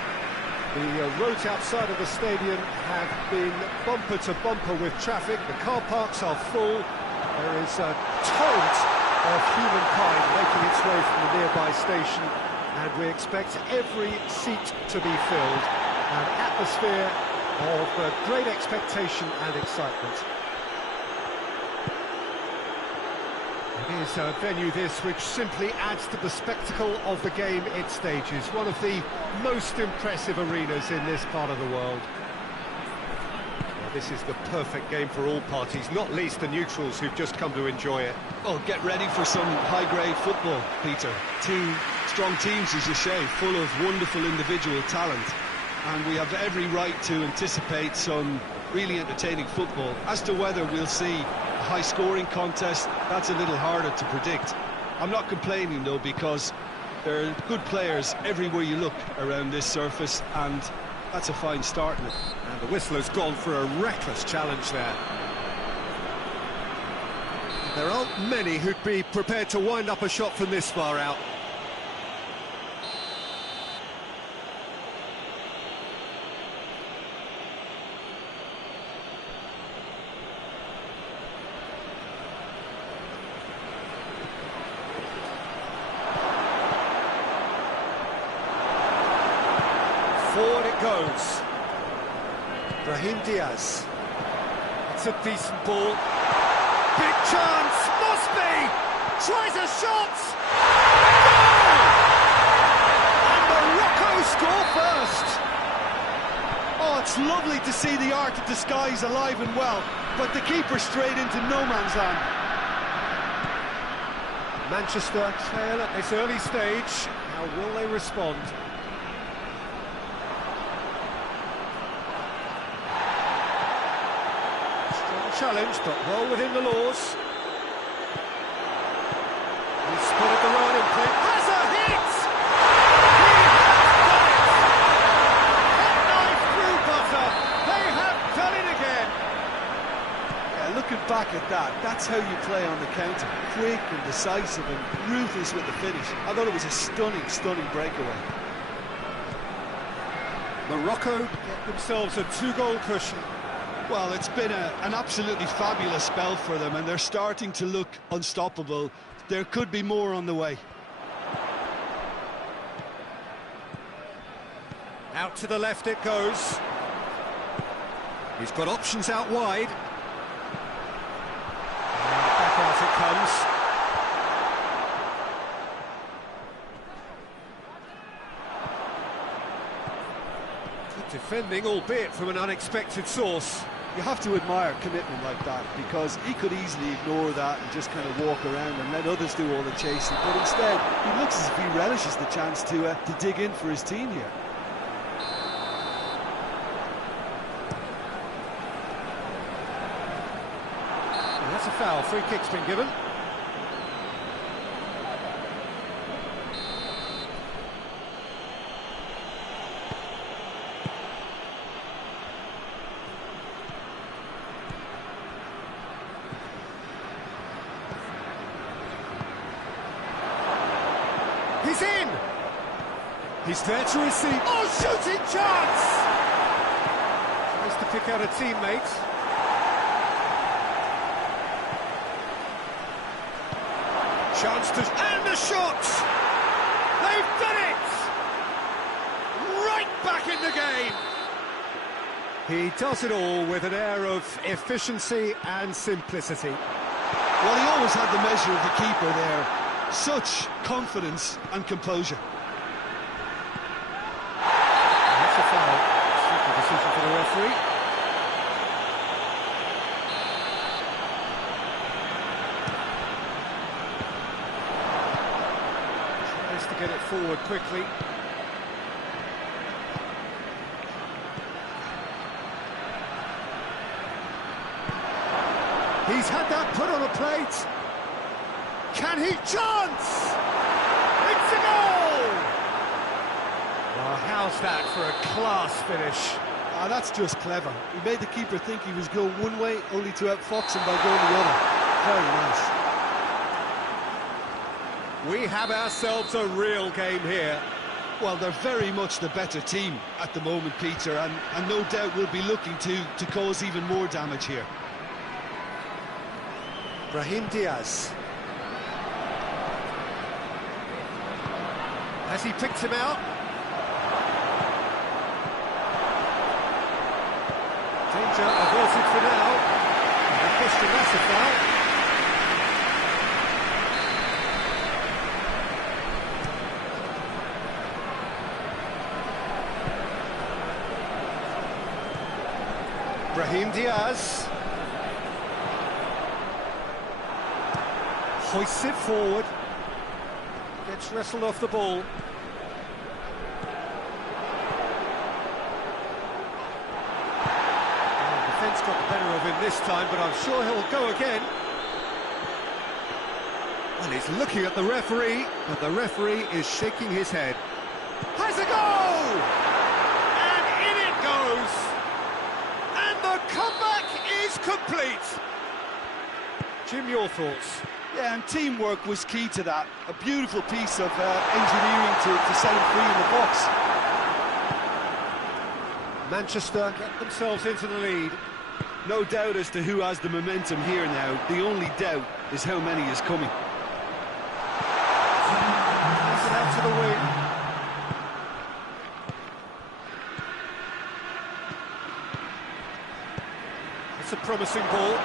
The roads outside of the stadium have been bumper to bumper with traffic. The car parks are full. There is a torrent of humankind making its way from the nearby station, and we expect every seat to be filled. An atmosphere of great expectation and excitement. It is a venue this which simply adds to the spectacle of the game it stages. One of the most impressive arenas in this part of the world. Well, this is the perfect game for all parties, not least the neutrals who've just come to enjoy it. Well, get ready for some high-grade football, Peter. Two strong teams, as you say, full of wonderful individual talent. And we have every right to anticipate some really entertaining football. As to whether we'll see a high-scoring contest, that's a little harder to predict. I'm not complaining, though, because There are good players everywhere you look around this surface, and that's a fine start in it. And the whistle has gone for a reckless challenge there. There aren't many who'd be prepared to wind up a shot from this far out. Forward it goes. Brahim Diaz. It's a decent ball. Big chance, must be! Tries a shot! Goal! And Morocco score first! Oh, it's lovely to see the art of disguise alive and well, but the keeper straight into no man's land. Manchester trail at this early stage. How will they respond? Challenge, but well within the laws. He's spotted the line and play. Has a hit! He has done it! Hot knife through butter. They have done it again. Yeah, looking back at that, that's how you play on the counter. Quick and decisive and ruthless with the finish. I thought it was a stunning, stunning breakaway. Morocco get themselves a 2-goal cushion. Well, it's been an absolutely fabulous spell for them, and they're starting to look unstoppable. There could be more on the way. Out to the left it goes. He's got options out wide. And back out it comes. Good defending, albeit from an unexpected source. You have to admire commitment like that, because he could easily ignore that and just kind of walk around and let others do all the chasing, but instead he looks as if he relishes the chance to dig in for his team here. And that's a foul. Free kick's been given. He's in! He's there to receive. Oh, shooting chance! Tries to pick out a teammate. Chance to... And the shot! They've done it! Right back in the game! He does it all with an air of efficiency and simplicity. Well, he always had the measure of the keeper there. Such confidence and composure. That's a foul. Simple decision for the referee. Tries to get it forward quickly. He's had that put on a plate. Can he? Chance! It's a goal! Well, how's that for a class finish? Ah, that's just clever. He made the keeper think he was going one way, only to outfox him by going the other. Very nice. We have ourselves a real game here. Well, they're very much the better team at the moment, Peter, and no doubt will be looking to cause even more damage here. Brahim Diaz. Has he picked him out? Danger averted for now. No question, that's a foul. Brahim Diaz. Hoists it forward. Gets wrestled off the ball. Defence got the better of him this time, but I'm sure he'll go again. And he's looking at the referee, but the referee is shaking his head. Has a goal! And in it goes! And the comeback is complete! Jim, your thoughts? Yeah, and teamwork was key to that. A beautiful piece of engineering to set him free in the box. Manchester get themselves into the lead. No doubt as to who has the momentum here now. The only doubt is how many is coming. Pass it out to the wing. It's a promising ball.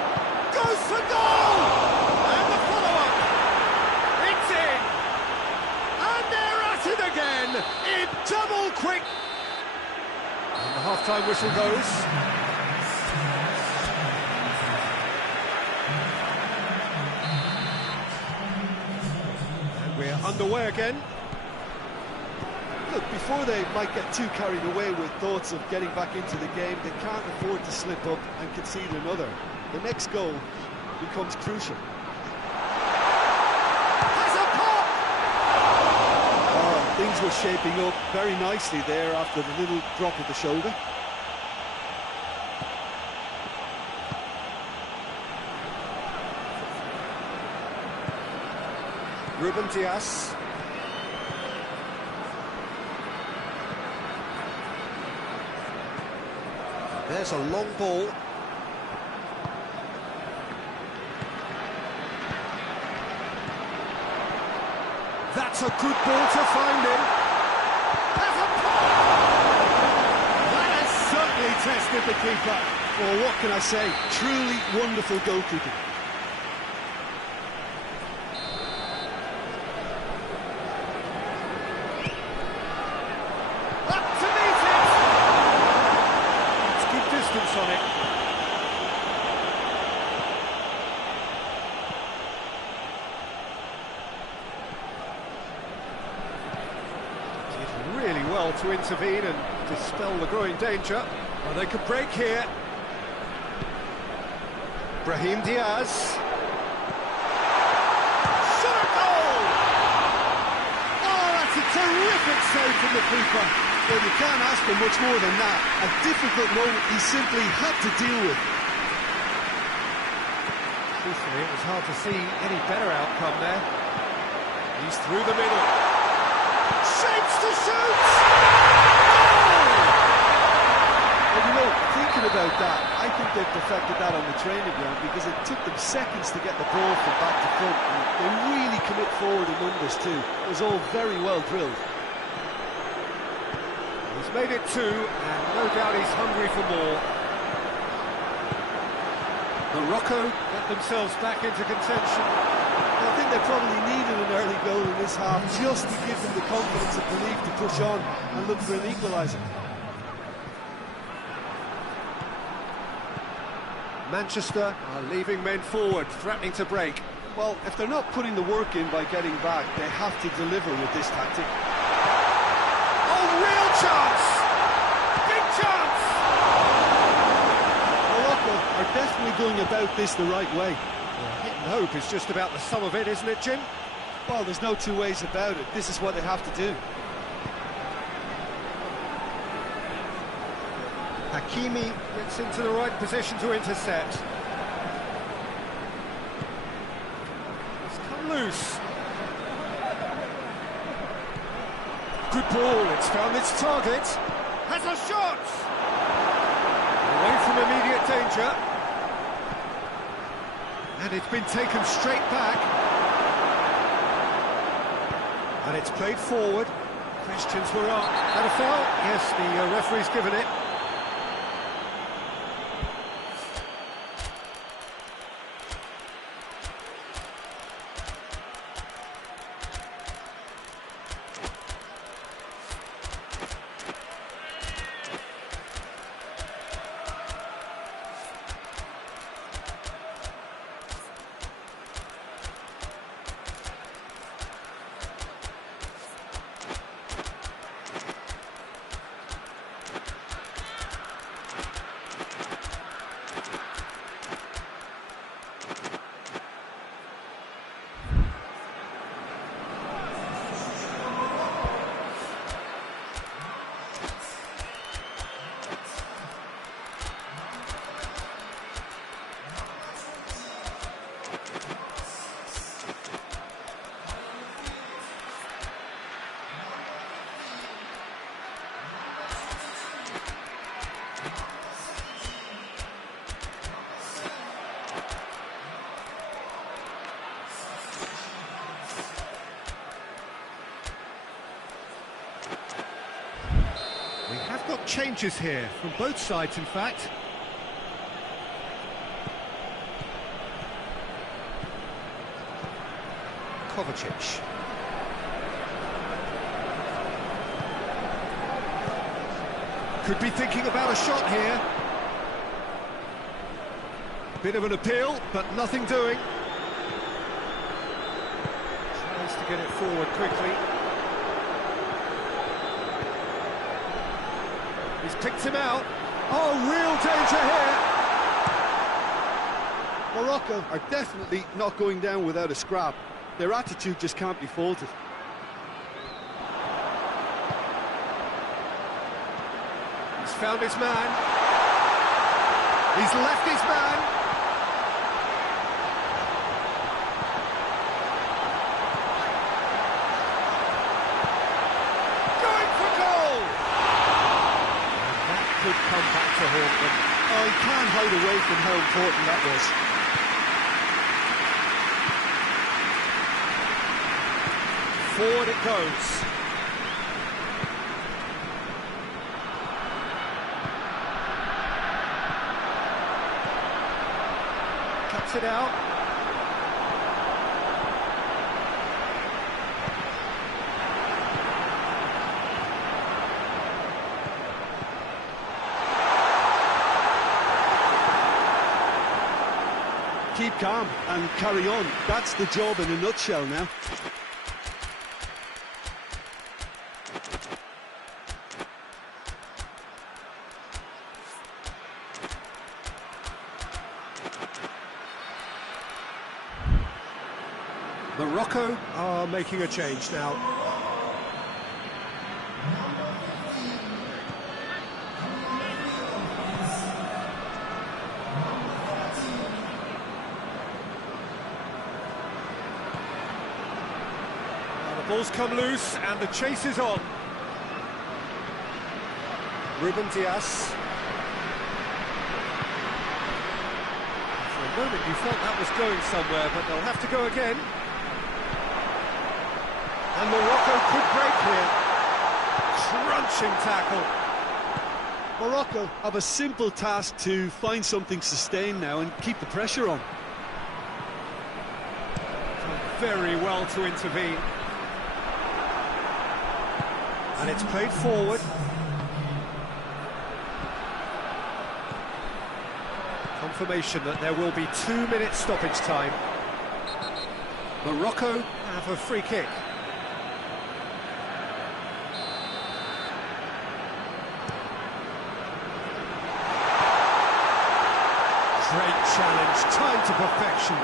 Goes for goal! And the follow-up. It's in! And they're at it again in double quick. And the half-time whistle goes. And we're underway again. Look, before they might get too carried away with thoughts of getting back into the game, they can't afford to slip up and concede another. The next goal becomes crucial. Has a pop! Oh, things were shaping up very nicely there after the little drop of the shoulder. Ruben Dias. There's a long ball. That's a good ball to find him. That's a pop! That has certainly tested the keeper. Well, what can I say? Truly wonderful goalkeeping. Up to meet it! It's good distance on it. Did really well to intervene and dispel the growing danger. Well, they could break here. Brahim Diaz. Shot a goal! Oh, that's a terrific save from the keeper. Well, you can't ask for much more than that. A difficult moment he simply had to deal with. Truthfully, it was hard to see any better outcome there. He's through the middle. Shapes to shoot! Well, you know, thinking about that, I think they've perfected that on the training ground because it took them seconds to get the ball from back to front. And they really commit forward in numbers too. It was all very well drilled. He's made it two, and no doubt he's hungry for more. Morocco get themselves back into contention. I think they probably needed an early goal in this half just to give them the confidence and belief to push on and look for an equaliser. Manchester are leaving men forward, threatening to break. Well, if they're not putting the work in by getting back, they have to deliver with this tactic. Oh, real chance! Big chance! Morocco are definitely going about this the right way. Hit and hope is just about the sum of it, isn't it, Jim? Well, there's no two ways about it. This is what they have to do. Hakimi gets into the right position to intercept. It's come loose. Good ball, it's found its target. Has a shot! Away from immediate danger. And it's been taken straight back. And it's played forward. Questions were up. Had a foul? Yes, the referee's given it. Got changes here from both sides, in fact. Kovacic. Could be thinking about a shot here. Bit of an appeal, but nothing doing. Tries to get it forward quickly. He's picked him out. Oh, real danger here. Morocco are definitely not going down without a scrap. Their attitude just can't be faulted. He's found his man. He's left his man. Going for goal. And that could come back to haunt them. Oh, you can't hide away from how important that was. Forward it goes. Cuts it out. Keep calm and carry on. That's the job in a nutshell now. Morocco are making a change now. Now the ball's come loose and the chase is on. Ruben Dias. For a moment you felt that was going somewhere, but they'll have to go again. And Morocco could break here. Crunching tackle. Morocco have a simple task to find something sustained now and keep the pressure on. Done very well to intervene. And it's played forward. Confirmation that there will be 2 minutes stoppage time. Morocco have a free kick. Great challenge, time to perfection.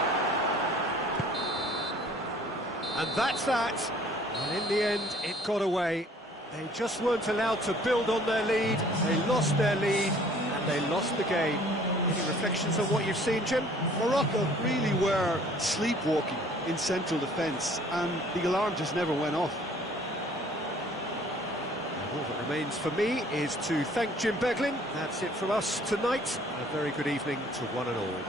And that's that. And in the end, it got away. They just weren't allowed to build on their lead. They lost their lead, and they lost the game. Any reflections on what you've seen, Jim? Morocco really were sleepwalking in central defence, and the alarm just never went off. All that remains for me is to thank Jim Beglin. That's it from us tonight. A very good evening to one and all.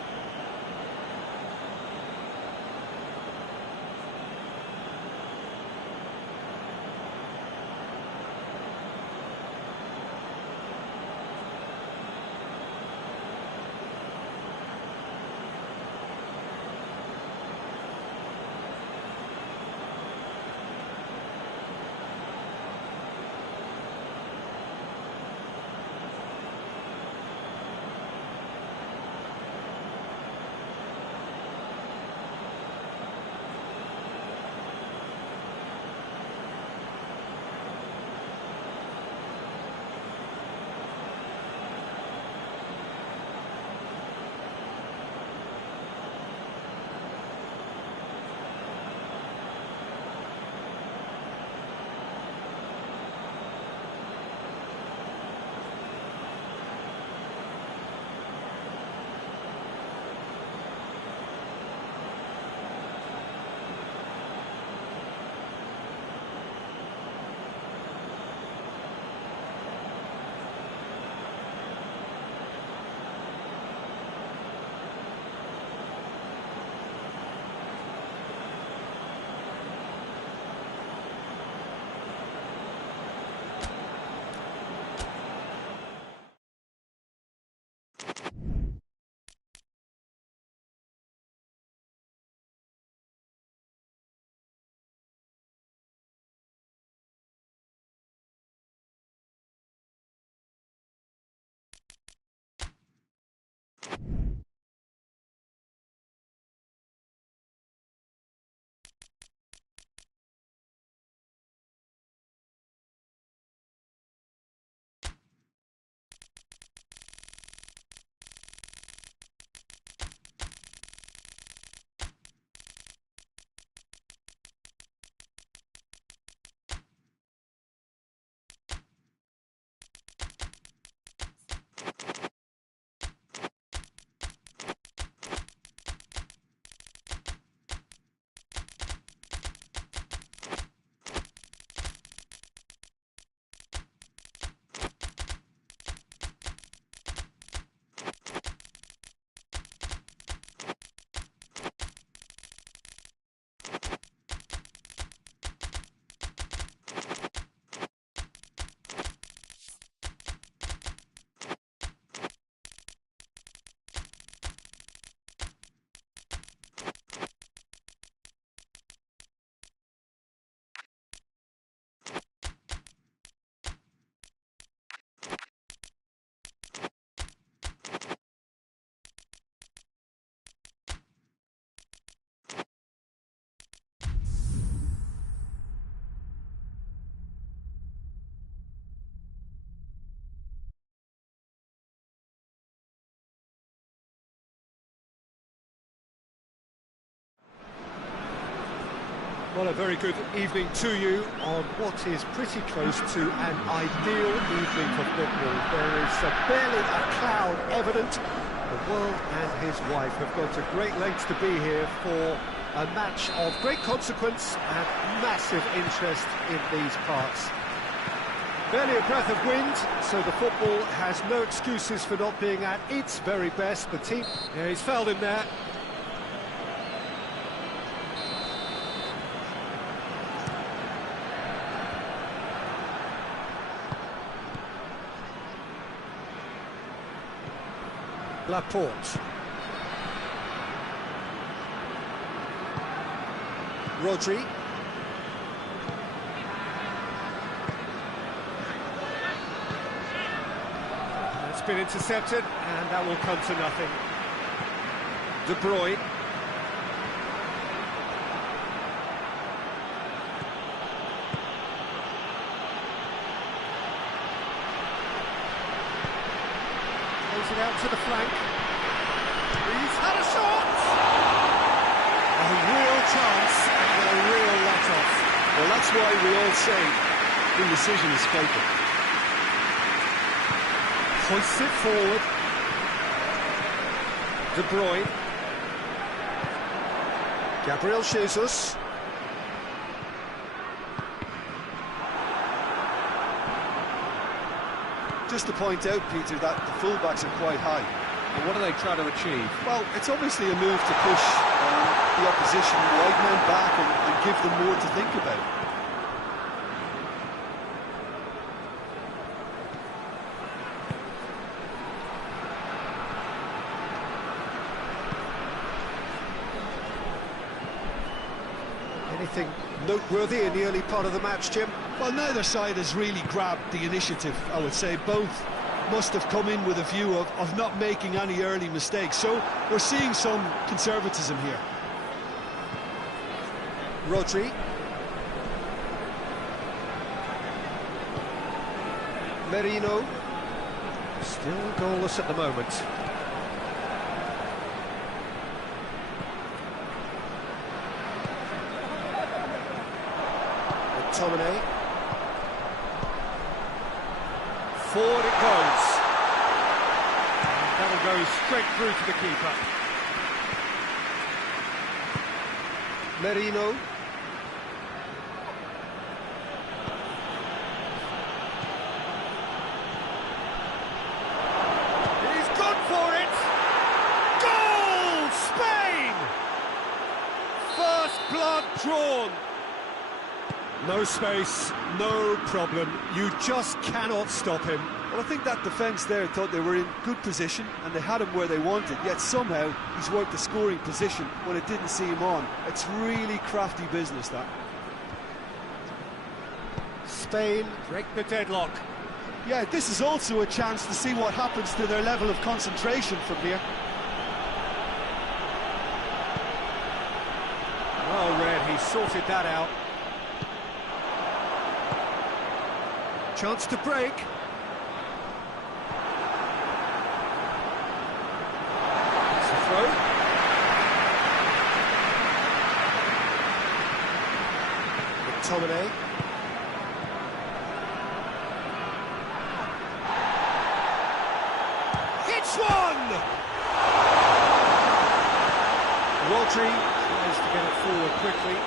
Well, a very good evening to you on what is pretty close to an ideal evening for football. There is barely a cloud evident. The world and his wife have gone to great lengths to be here for a match of great consequence and massive interest in these parts. Barely a breath of wind, so the football has no excuses for not being at its very best. The team... Yeah, he's fouled him there. Laporte. Rodri. It's been intercepted, and that will come to nothing. De Bruyne. Plays it out to the flank. He's had a shot! A real chance and a real let-off. Well, that's why we all say indecision is fatal. Hoists it forward. De Bruyne. Gabriel Jesus. Just to point out, Peter, that the fullbacks are quite high. And what do they try to achieve? Well, it's obviously a move to push the opposition wide men back and give them more to think about. Anything noteworthy in the early part of the match, Jim? Well, neither side has really grabbed the initiative, I would say. Both must have come in with a view of not making any early mistakes. So we're seeing some conservatism here. Rodri. Merino. Still goalless at the moment. McTominay. Forward it goes. And that'll go straight through to the keeper. Merino. He's gone for it! Goal! Spain! First blood drawn. No space, no problem. You just cannot stop him. Well, I think that defence there thought they were in good position and they had him where they wanted, yet somehow he's worked the scoring position when it didn't see him on. It's really crafty business, that. Spain break the deadlock. Yeah, this is also a chance to see what happens to their level of concentration from here. Well read, he sorted that out. Chance to break. It's a throw. McTominay. Hits one! Rodri tries to get it forward quickly.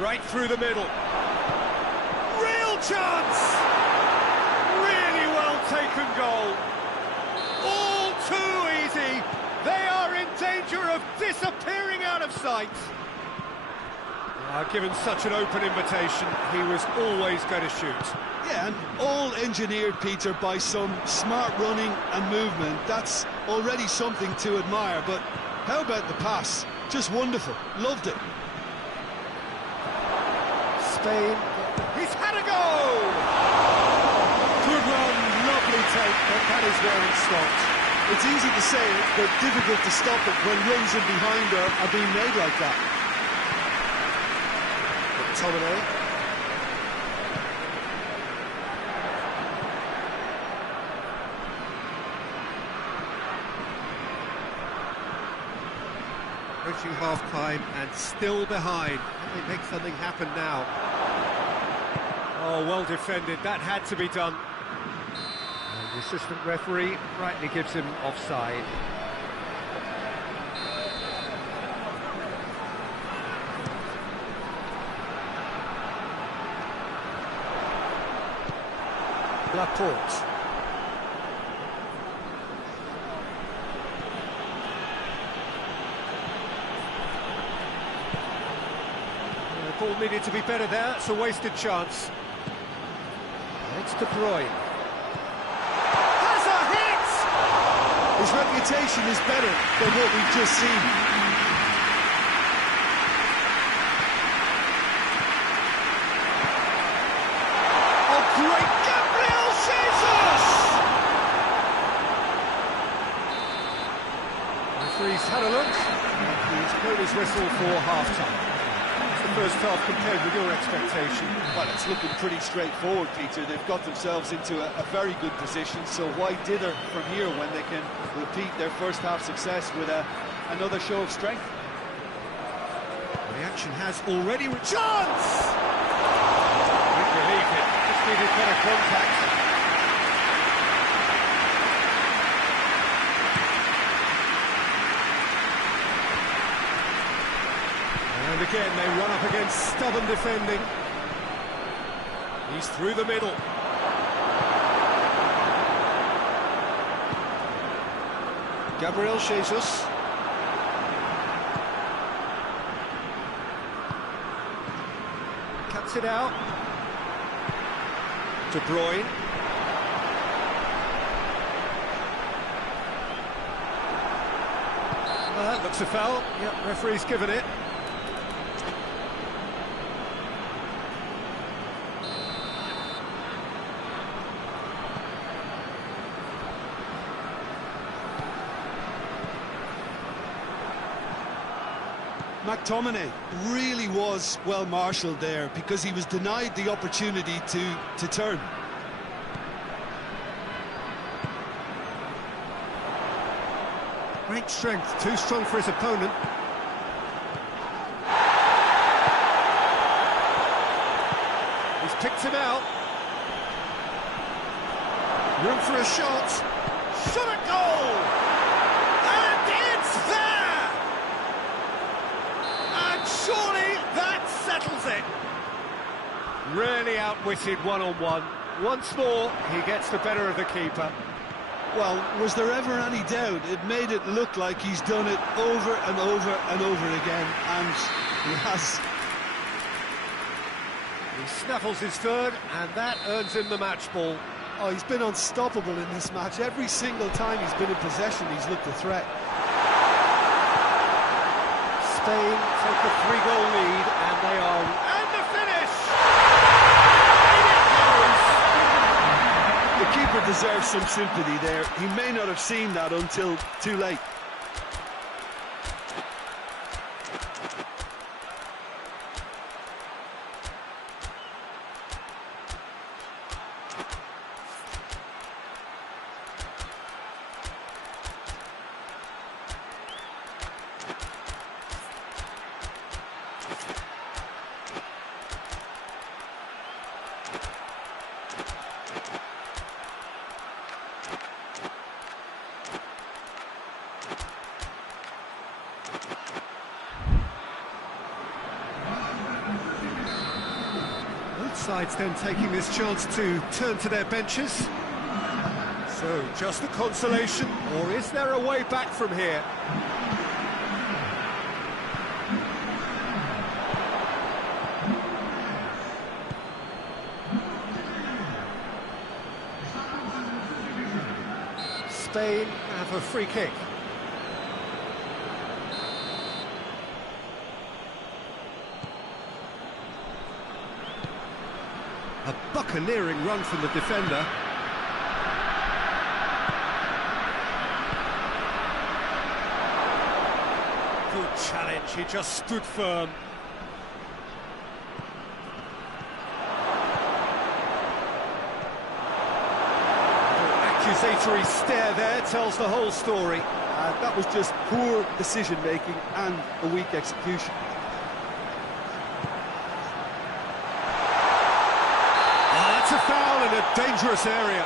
Right through the middle. Real chance! Really well taken goal. All too easy. They are in danger of disappearing out of sight. Given such an open invitation, he was always going to shoot. Yeah, and all engineered, Peter, by some smart running and movement. That's already something to admire, but how about the pass? Just wonderful. Loved it. Spain. He's had a go! Good run, lovely take, but that is where it stopped. It's easy to say it, but difficult to stop it when runs in behind are being made like that. McTominay. Approaching half-time and still behind. Can they make something happen now? Oh, well defended. That had to be done. And the assistant referee rightly gives him offside. Laporte. The ball needed to be better there. It's a wasted chance. It's De Bruyne. Has a hit! His reputation is better than what we've just seen. Oh, great! Gabriel Jesus! Referee's had a look. And he's blown his whistle for half-time. The first half compared with your expectation? Well, it's looking pretty straightforward, Peter. They've got themselves into a very good position, so why dither from here when they can repeat their first half success with another show of strength? The action has already chance! With relief, it just needed better contact. And again, they run up against stubborn defending. He's through the middle. Gabriel Jesus. Cuts it out. De Bruyne. That looks a foul. Yep, referee's given it. McTominay really was well marshalled there because he was denied the opportunity to turn. Great strength, too strong for his opponent. He's picked him out. Room for a shot. Shot at goal! And it's there! And surely that settles it. Really outwitted one-on-one. Once more, he gets the better of the keeper. Well, was there ever any doubt? It made it look like he's done it over and over and over again, and he has. He snaffles his third, and that earns him the match ball. Oh, he's been unstoppable in this match. Every single time he's been in possession, he's looked a threat. Spain take a 3-goal lead, and they are... And the finish! The keeper deserves some sympathy there. He may not have seen that until too late. Sides then taking this chance to turn to their benches. So, just a consolation, or is there a way back from here? Spain have a free kick. A buccaneering run from the defender. challenge, he just stood firm. Accusatory stare there tells the whole story. That was just poor decision-making and a weak execution. That's a foul in a dangerous area.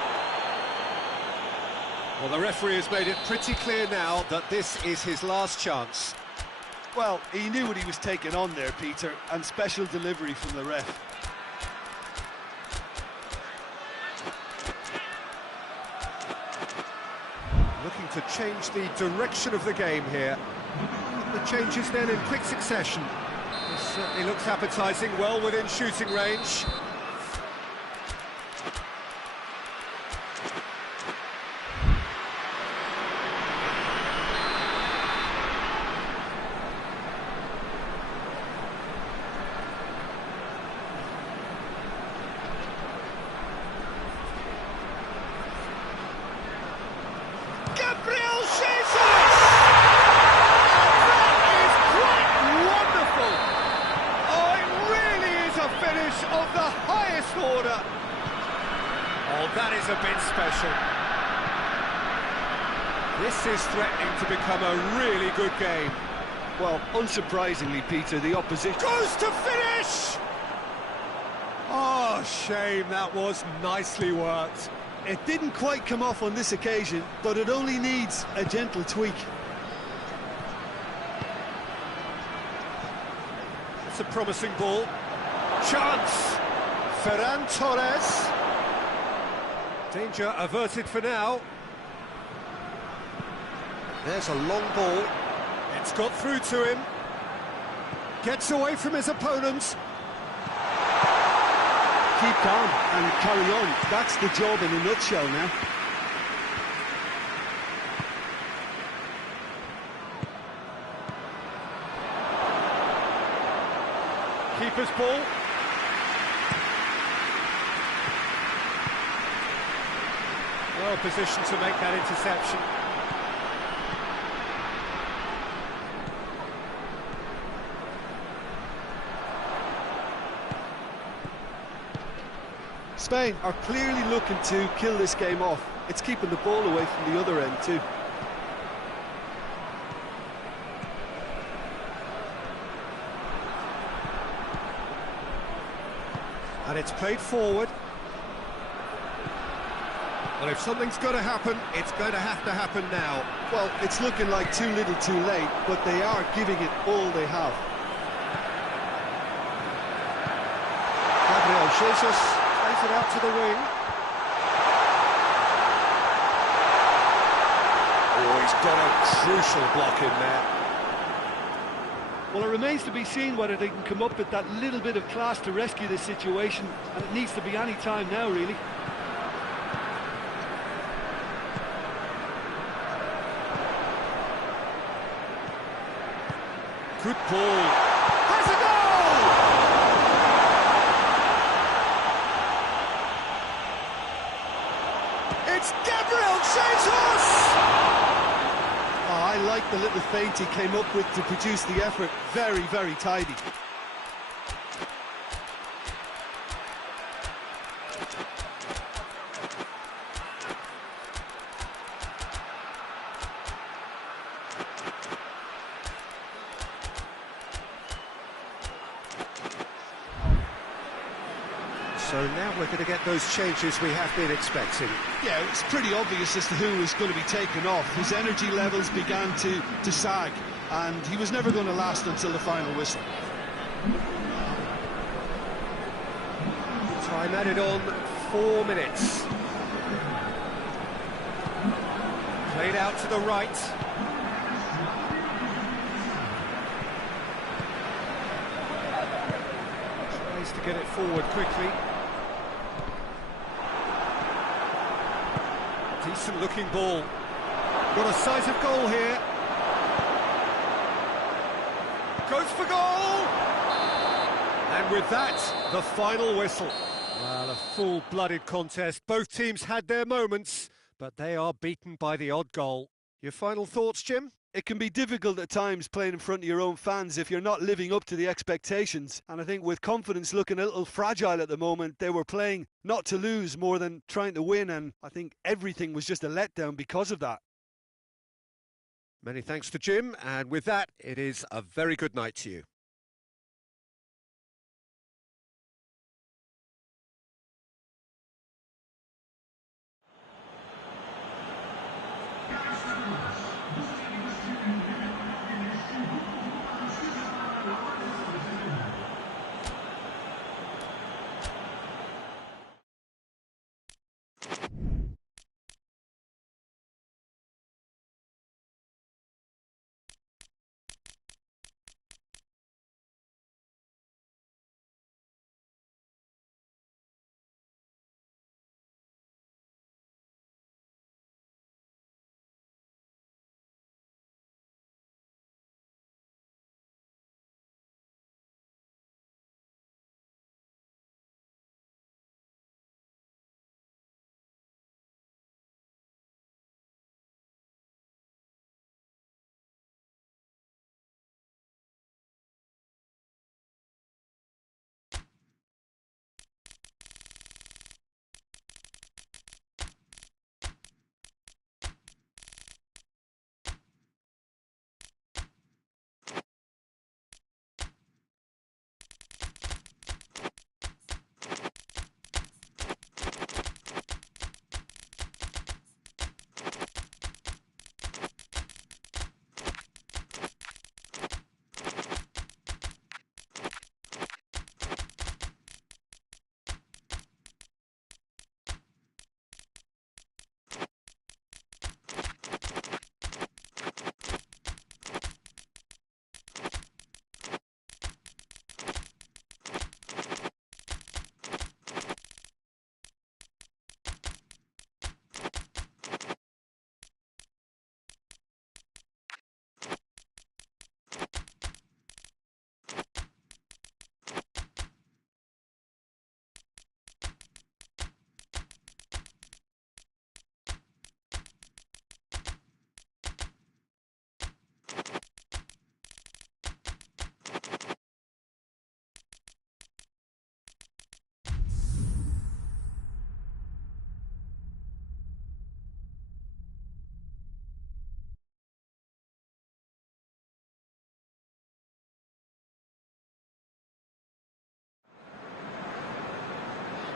Well, the referee has made it pretty clear now that this is his last chance. Well, he knew what he was taking on there, Peter, and special delivery from the ref. Looking to change the direction of the game here. The changes then in quick succession. This certainly looks appetising, well within shooting range. Of the highest order. Oh, that is a bit special. This is threatening to become a really good game. Well, unsurprisingly, Peter, the opposition goes to finish! Oh, shame, that was nicely worked. It didn't quite come off on this occasion, but it only needs a gentle tweak. It's a promising ball. Chance! Ferran Torres. Danger averted for now. There's a long ball. It's got through to him. Gets away from his opponents. Keep calm and carry on. That's the job in a nutshell now. Keeper's ball. Well positioned to make that interception. Spain are clearly looking to kill this game off. It's keeping the ball away from the other end too. And it's played forward. Well, if something's got to happen, it's going to happen now. Well, it's looking like too little too late, but they are giving it all they have. Gabriel Jesus plays it out to the wing. Oh, he's got a crucial block in there. Well, it remains to be seen whether they can come up with that little bit of class to rescue this situation, and it needs to be any time now, really. Good ball. Has a goal! It's Gabriel Jesus! Oh, I like the little feint he came up with to produce the effort. Very, very tidy. So now we're going to get those changes we have been expecting. Yeah, it's pretty obvious as to who was going to be taken off. His energy levels began to sag, and he was never going to last until the final whistle. Time added on 4 minutes. Played out to the right. Tries to get it forward quickly. Decent looking ball. Got a sight of goal here. Goes for goal! And with that, the final whistle. Well, a full-blooded contest. Both teams had their moments, but they are beaten by the odd goal. Your final thoughts, Jim? It can be difficult at times playing in front of your own fans if you're not living up to the expectations. And I think with confidence looking a little fragile at the moment, they were playing not to lose more than trying to win. And I think everything was just a letdown because of that. Many thanks to Jim, and with that, it is a very good night to you.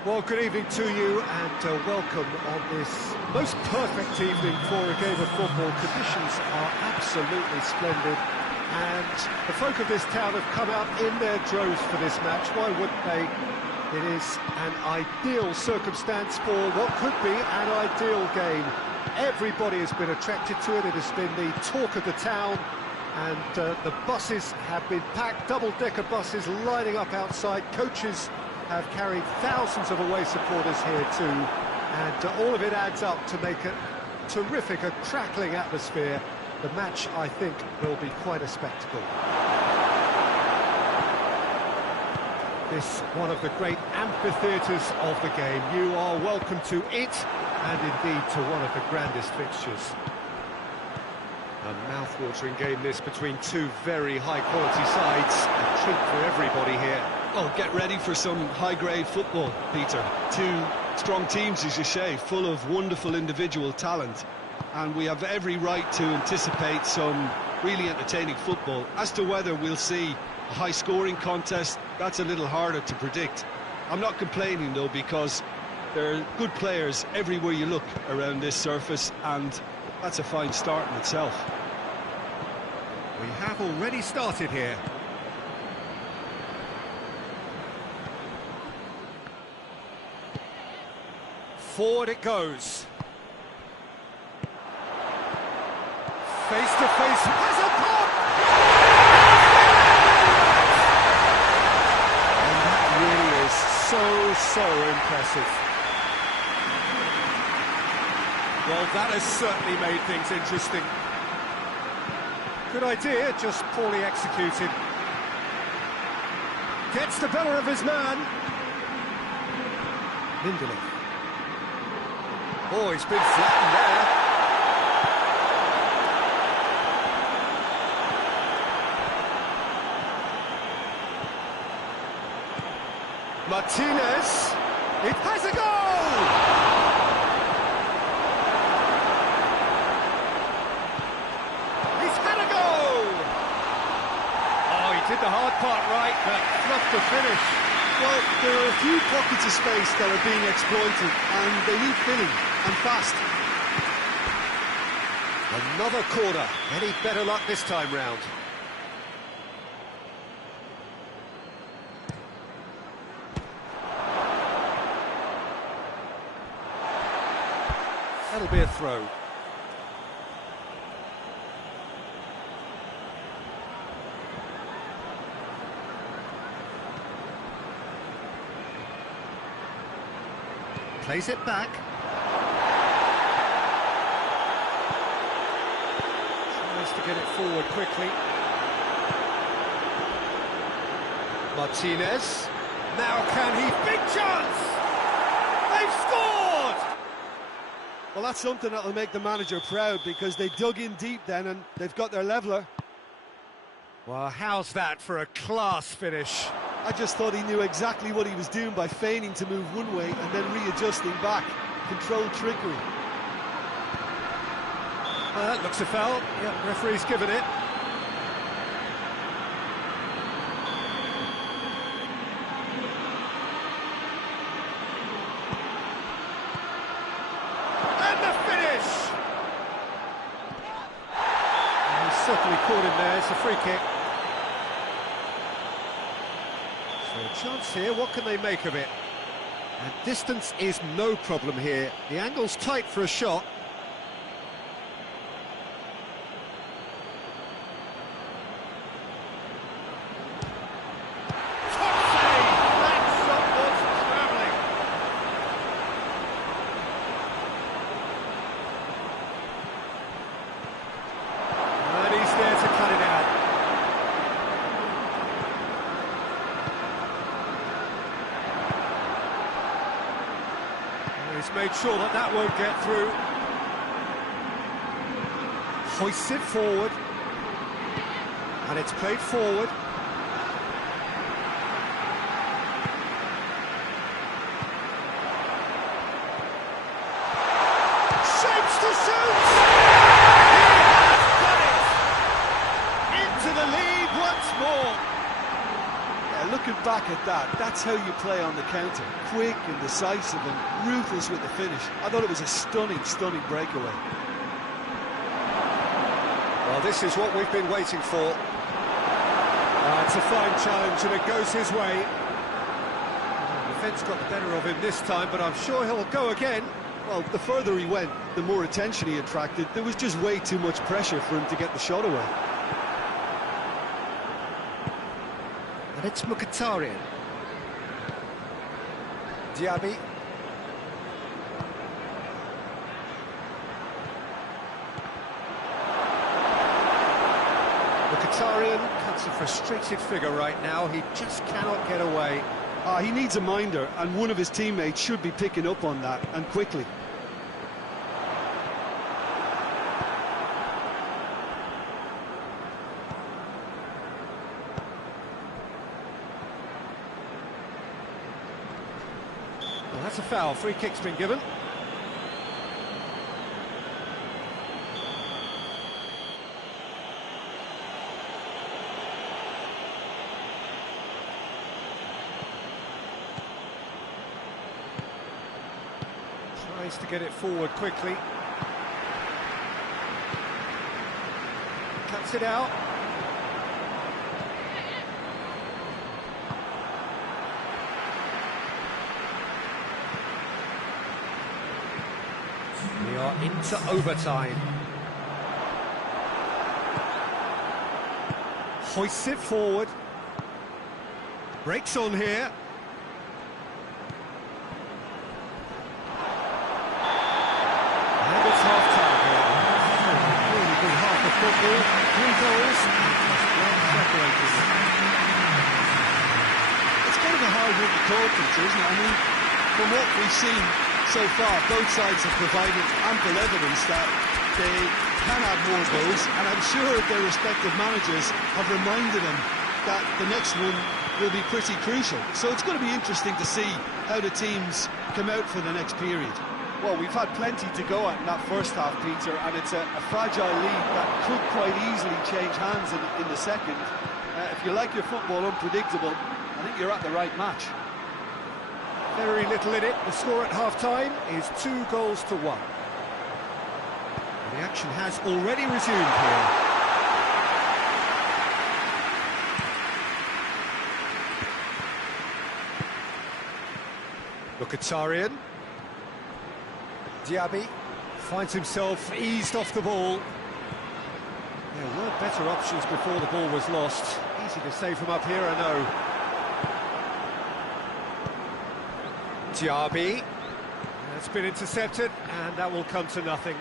Well, good evening to you and welcome on this most perfect evening for a game of football. Conditions are absolutely splendid and the folk of this town have come out in their droves for this match. Why wouldn't they? It is an ideal circumstance for what could be an ideal game. Everybody has been attracted to it. It has been the talk of the town and the buses have been packed, double-decker buses lining up outside. Coaches have carried thousands of away supporters here too, and all of it adds up to make a terrific, a crackling atmosphere. The match, I think, will be quite a spectacle. This one of the great amphitheatres of the game. You are welcome to it, and indeed to one of the grandest fixtures. A mouth-watering game this between two very high-quality sides. A treat for everybody here. Oh, get ready for some high-grade football, Peter. Two strong teams, as you say, full of wonderful individual talent. And we have every right to anticipate some really entertaining football. As to whether we'll see a high-scoring contest, that's a little harder to predict. I'm not complaining, though, because there are good players everywhere you look around this surface, and that's a fine start in itself. We have already started here. Forward it goes. Face to face, has a pop! And that really is so impressive. Well, that has certainly made things interesting. Good idea, just poorly executed. Gets the better of his man. Lindelof. Oh, he's been flattened there. Martinez, it has a goal! He's had a goal! Oh, he did the hard part right, but fluffed the finish. Well, there are a few pockets of space that are being exploited, and they need filling, and fast. Another corner. Any better luck this time round? That'll be a throw. Plays it back. Tries to get it forward quickly. Martinez. Now can he? Big chance! They've scored! Well, that's something that'll make the manager proud, because they dug in deep then and they've got their leveller. Well, how's that for a class finish? I just thought he knew exactly what he was doing by feigning to move one way and then readjusting back. Controlled trickery. That looks a foul. Yeah, referee's given it. And the finish! He's certainly caught him there. It's a free kick. So a chance here. What can they make of it? And distance is no problem here. The angle's tight for a shot. He's made sure that that won't get through. Hoists it forward. And it's played forward. Shapes to shoot! He has done it! Into the lead once more. Looking back at that, that's how you play on the counter. Quick and decisive and ruthless with the finish. I thought it was a stunning, stunning breakaway. Well, this is what we've been waiting for. It's a fine challenge and it goes his way. The defence got the better of him this time, but I'm sure he'll go again. Well, the further he went, the more attention he attracted. There was just way too much pressure for him to get the shot away. And it's Mkhitaryan. Diachi. Mkhitaryan cuts a frustrated figure right now. He just cannot get away. He needs a minder, and one of his teammates should be picking up on that, and quickly. Well, that's a foul. Free kick's been given. Tries to get it forward quickly. Cuts it out. We are into overtime. Hoists it forward. Breaks on here. And it's half-time here. Really good half of football. 3 goals and just one separated. It's kind of a hard one to call things, isn't it? I mean, from what we've seen so far, both sides have provided ample evidence that they can have more goals, and I'm sure their respective managers have reminded them that the next one will be pretty crucial. So it's going to be interesting to see how the teams come out for the next period. Well, we've had plenty to go at in that first half, Peter, and it's a fragile lead that could quite easily change hands in the second. If you like your football unpredictable, I think you're at the right match. Very little in it. The score at half-time is 2-1. The action has already resumed here. Mkhitaryan. Diaby finds himself eased off the ball. There were better options before the ball was lost. Easy to say from up here, I know. Diaby. It's been intercepted, and that will come to nothing.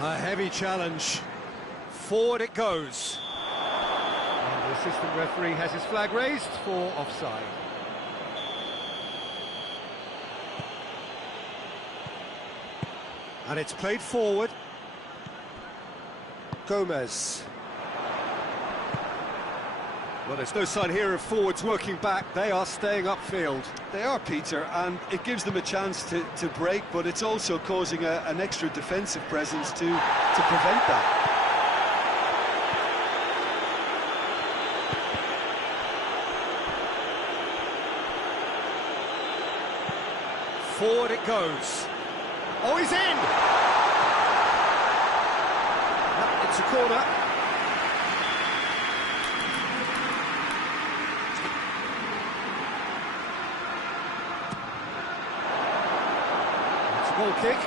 A heavy challenge. Forward it goes. And the assistant referee has his flag raised for offside. And it's played forward. Gomez. Well, there's no sign here of forwards working back. They are staying upfield. They are, Peter, and it gives them a chance to break, but it's also causing an extra defensive presence to prevent that. Forward it goes. Oh, he's in! It's a corner. It's a goal kick.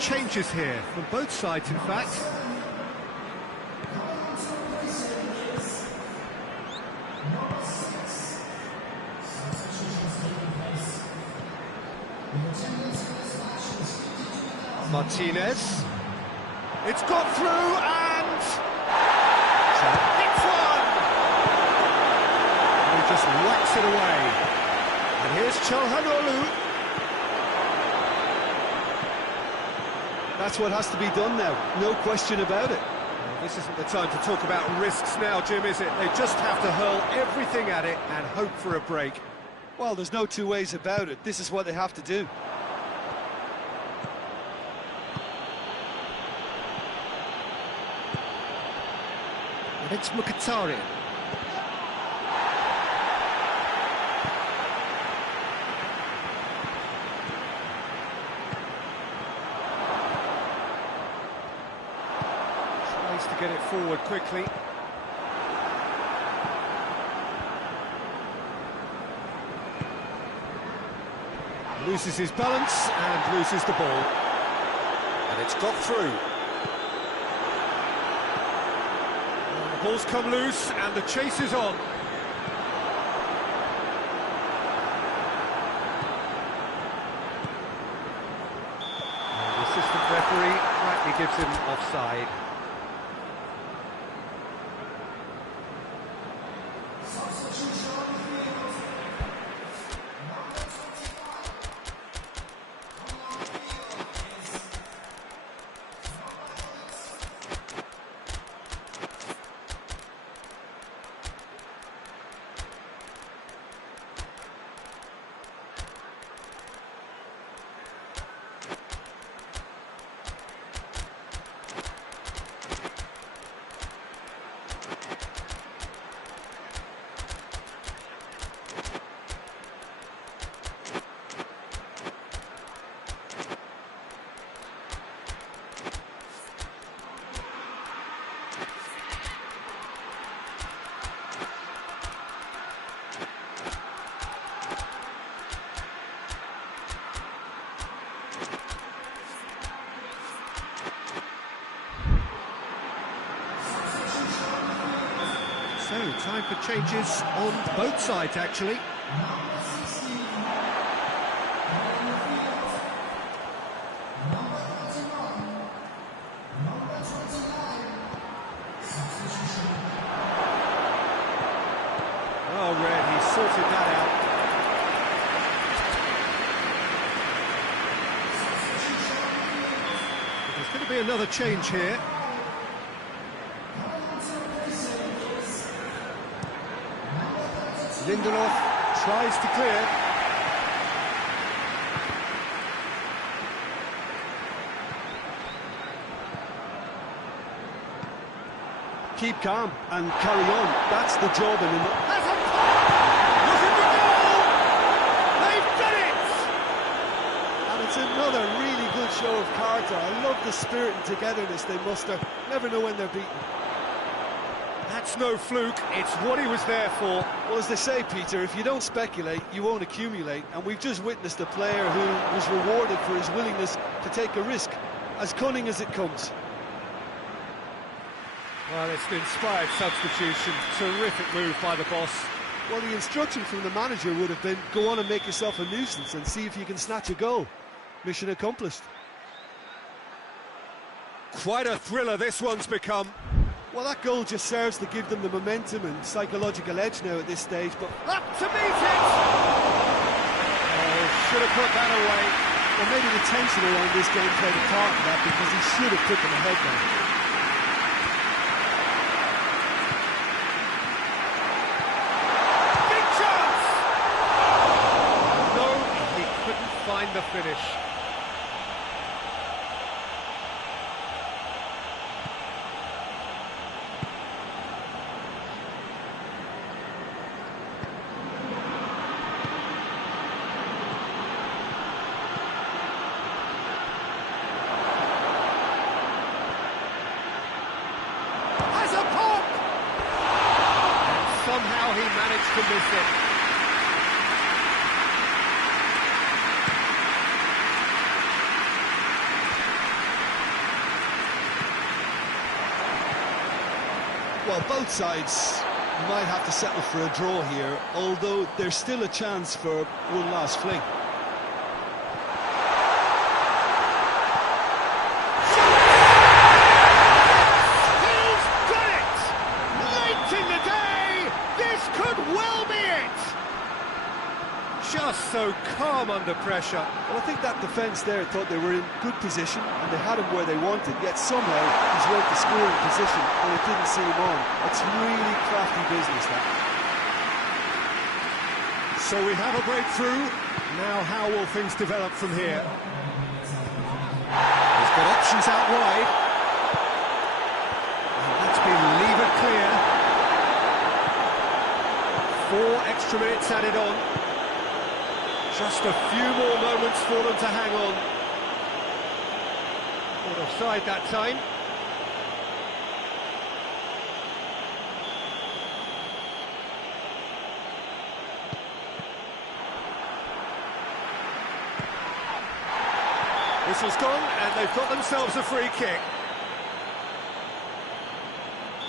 Changes here from both sides, in fact. Martinez. It's got through and it's one. He just whacks it away. And here's Çalhanoğlu. That's what has to be done now, no question about it. Well, this isn't the time to talk about risks now, Jim, is it? They just have to hurl everything at it and hope for a break. Well, there's no two ways about it. This is what they have to do. And it's Mkhitaryan. To get it forward quickly. Loses his balance and loses the ball. And it's got through. And the ball's come loose and the chase is on. And the assistant referee rightly gives him offside. So, time for changes on both sides, actually. Oh, Red, he sorted that out. There's going to be another change here. Lindelof tries to clear. Keep calm and carry on. That's the job. And Has a pop! Looking for goal! They've done it! And it's another really good show of character. I love the spirit and togetherness they muster. Never know when they're beaten. That's no fluke, it's what he was there for. Well, as they say, Peter, if you don't speculate, you won't accumulate. And we've just witnessed a player who was rewarded for his willingness to take a risk, as cunning as it comes. Well, it's an inspired substitution. Terrific move by the boss. Well, the instruction from the manager would have been, go on and make yourself a nuisance and see if you can snatch a goal. Mission accomplished. Quite a thriller this one's become. Well, that goal just serves to give them the momentum and psychological edge now at this stage, but... Up to meet it! Oh, should have put that away. Well, maybe the tension around this game played a part in that, because he should have put them ahead now. Big chance! No, he couldn't find the finish. Somehow he managed to miss it. Well, both sides might have to settle for a draw here, although there's still a chance for one last fling. Just so calm under pressure. Well, I think that defence there thought they were in good position and they had him where they wanted, yet somehow he's worked the scoring position when it didn't see him on. It's really crafty business, that. So we have a breakthrough. Now how will things develop from here? He's got options out wide. And that's been levered clear. 4 extra minutes added on. Just a few more moments for them to hang on. Not offside that time. Whistle's gone, and they've got themselves a free kick.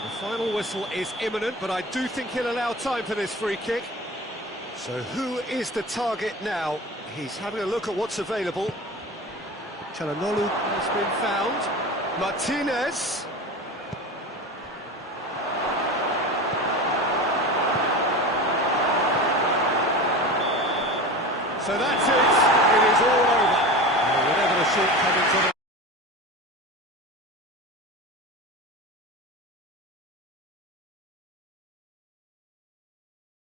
The final whistle is imminent, but I do think he'll allow time for this free kick. So who is the target now? He's having a look at what's available. Çalhanoğlu has been found. Martinez. So that's it. It is all over. Whatever the shortcomings of it.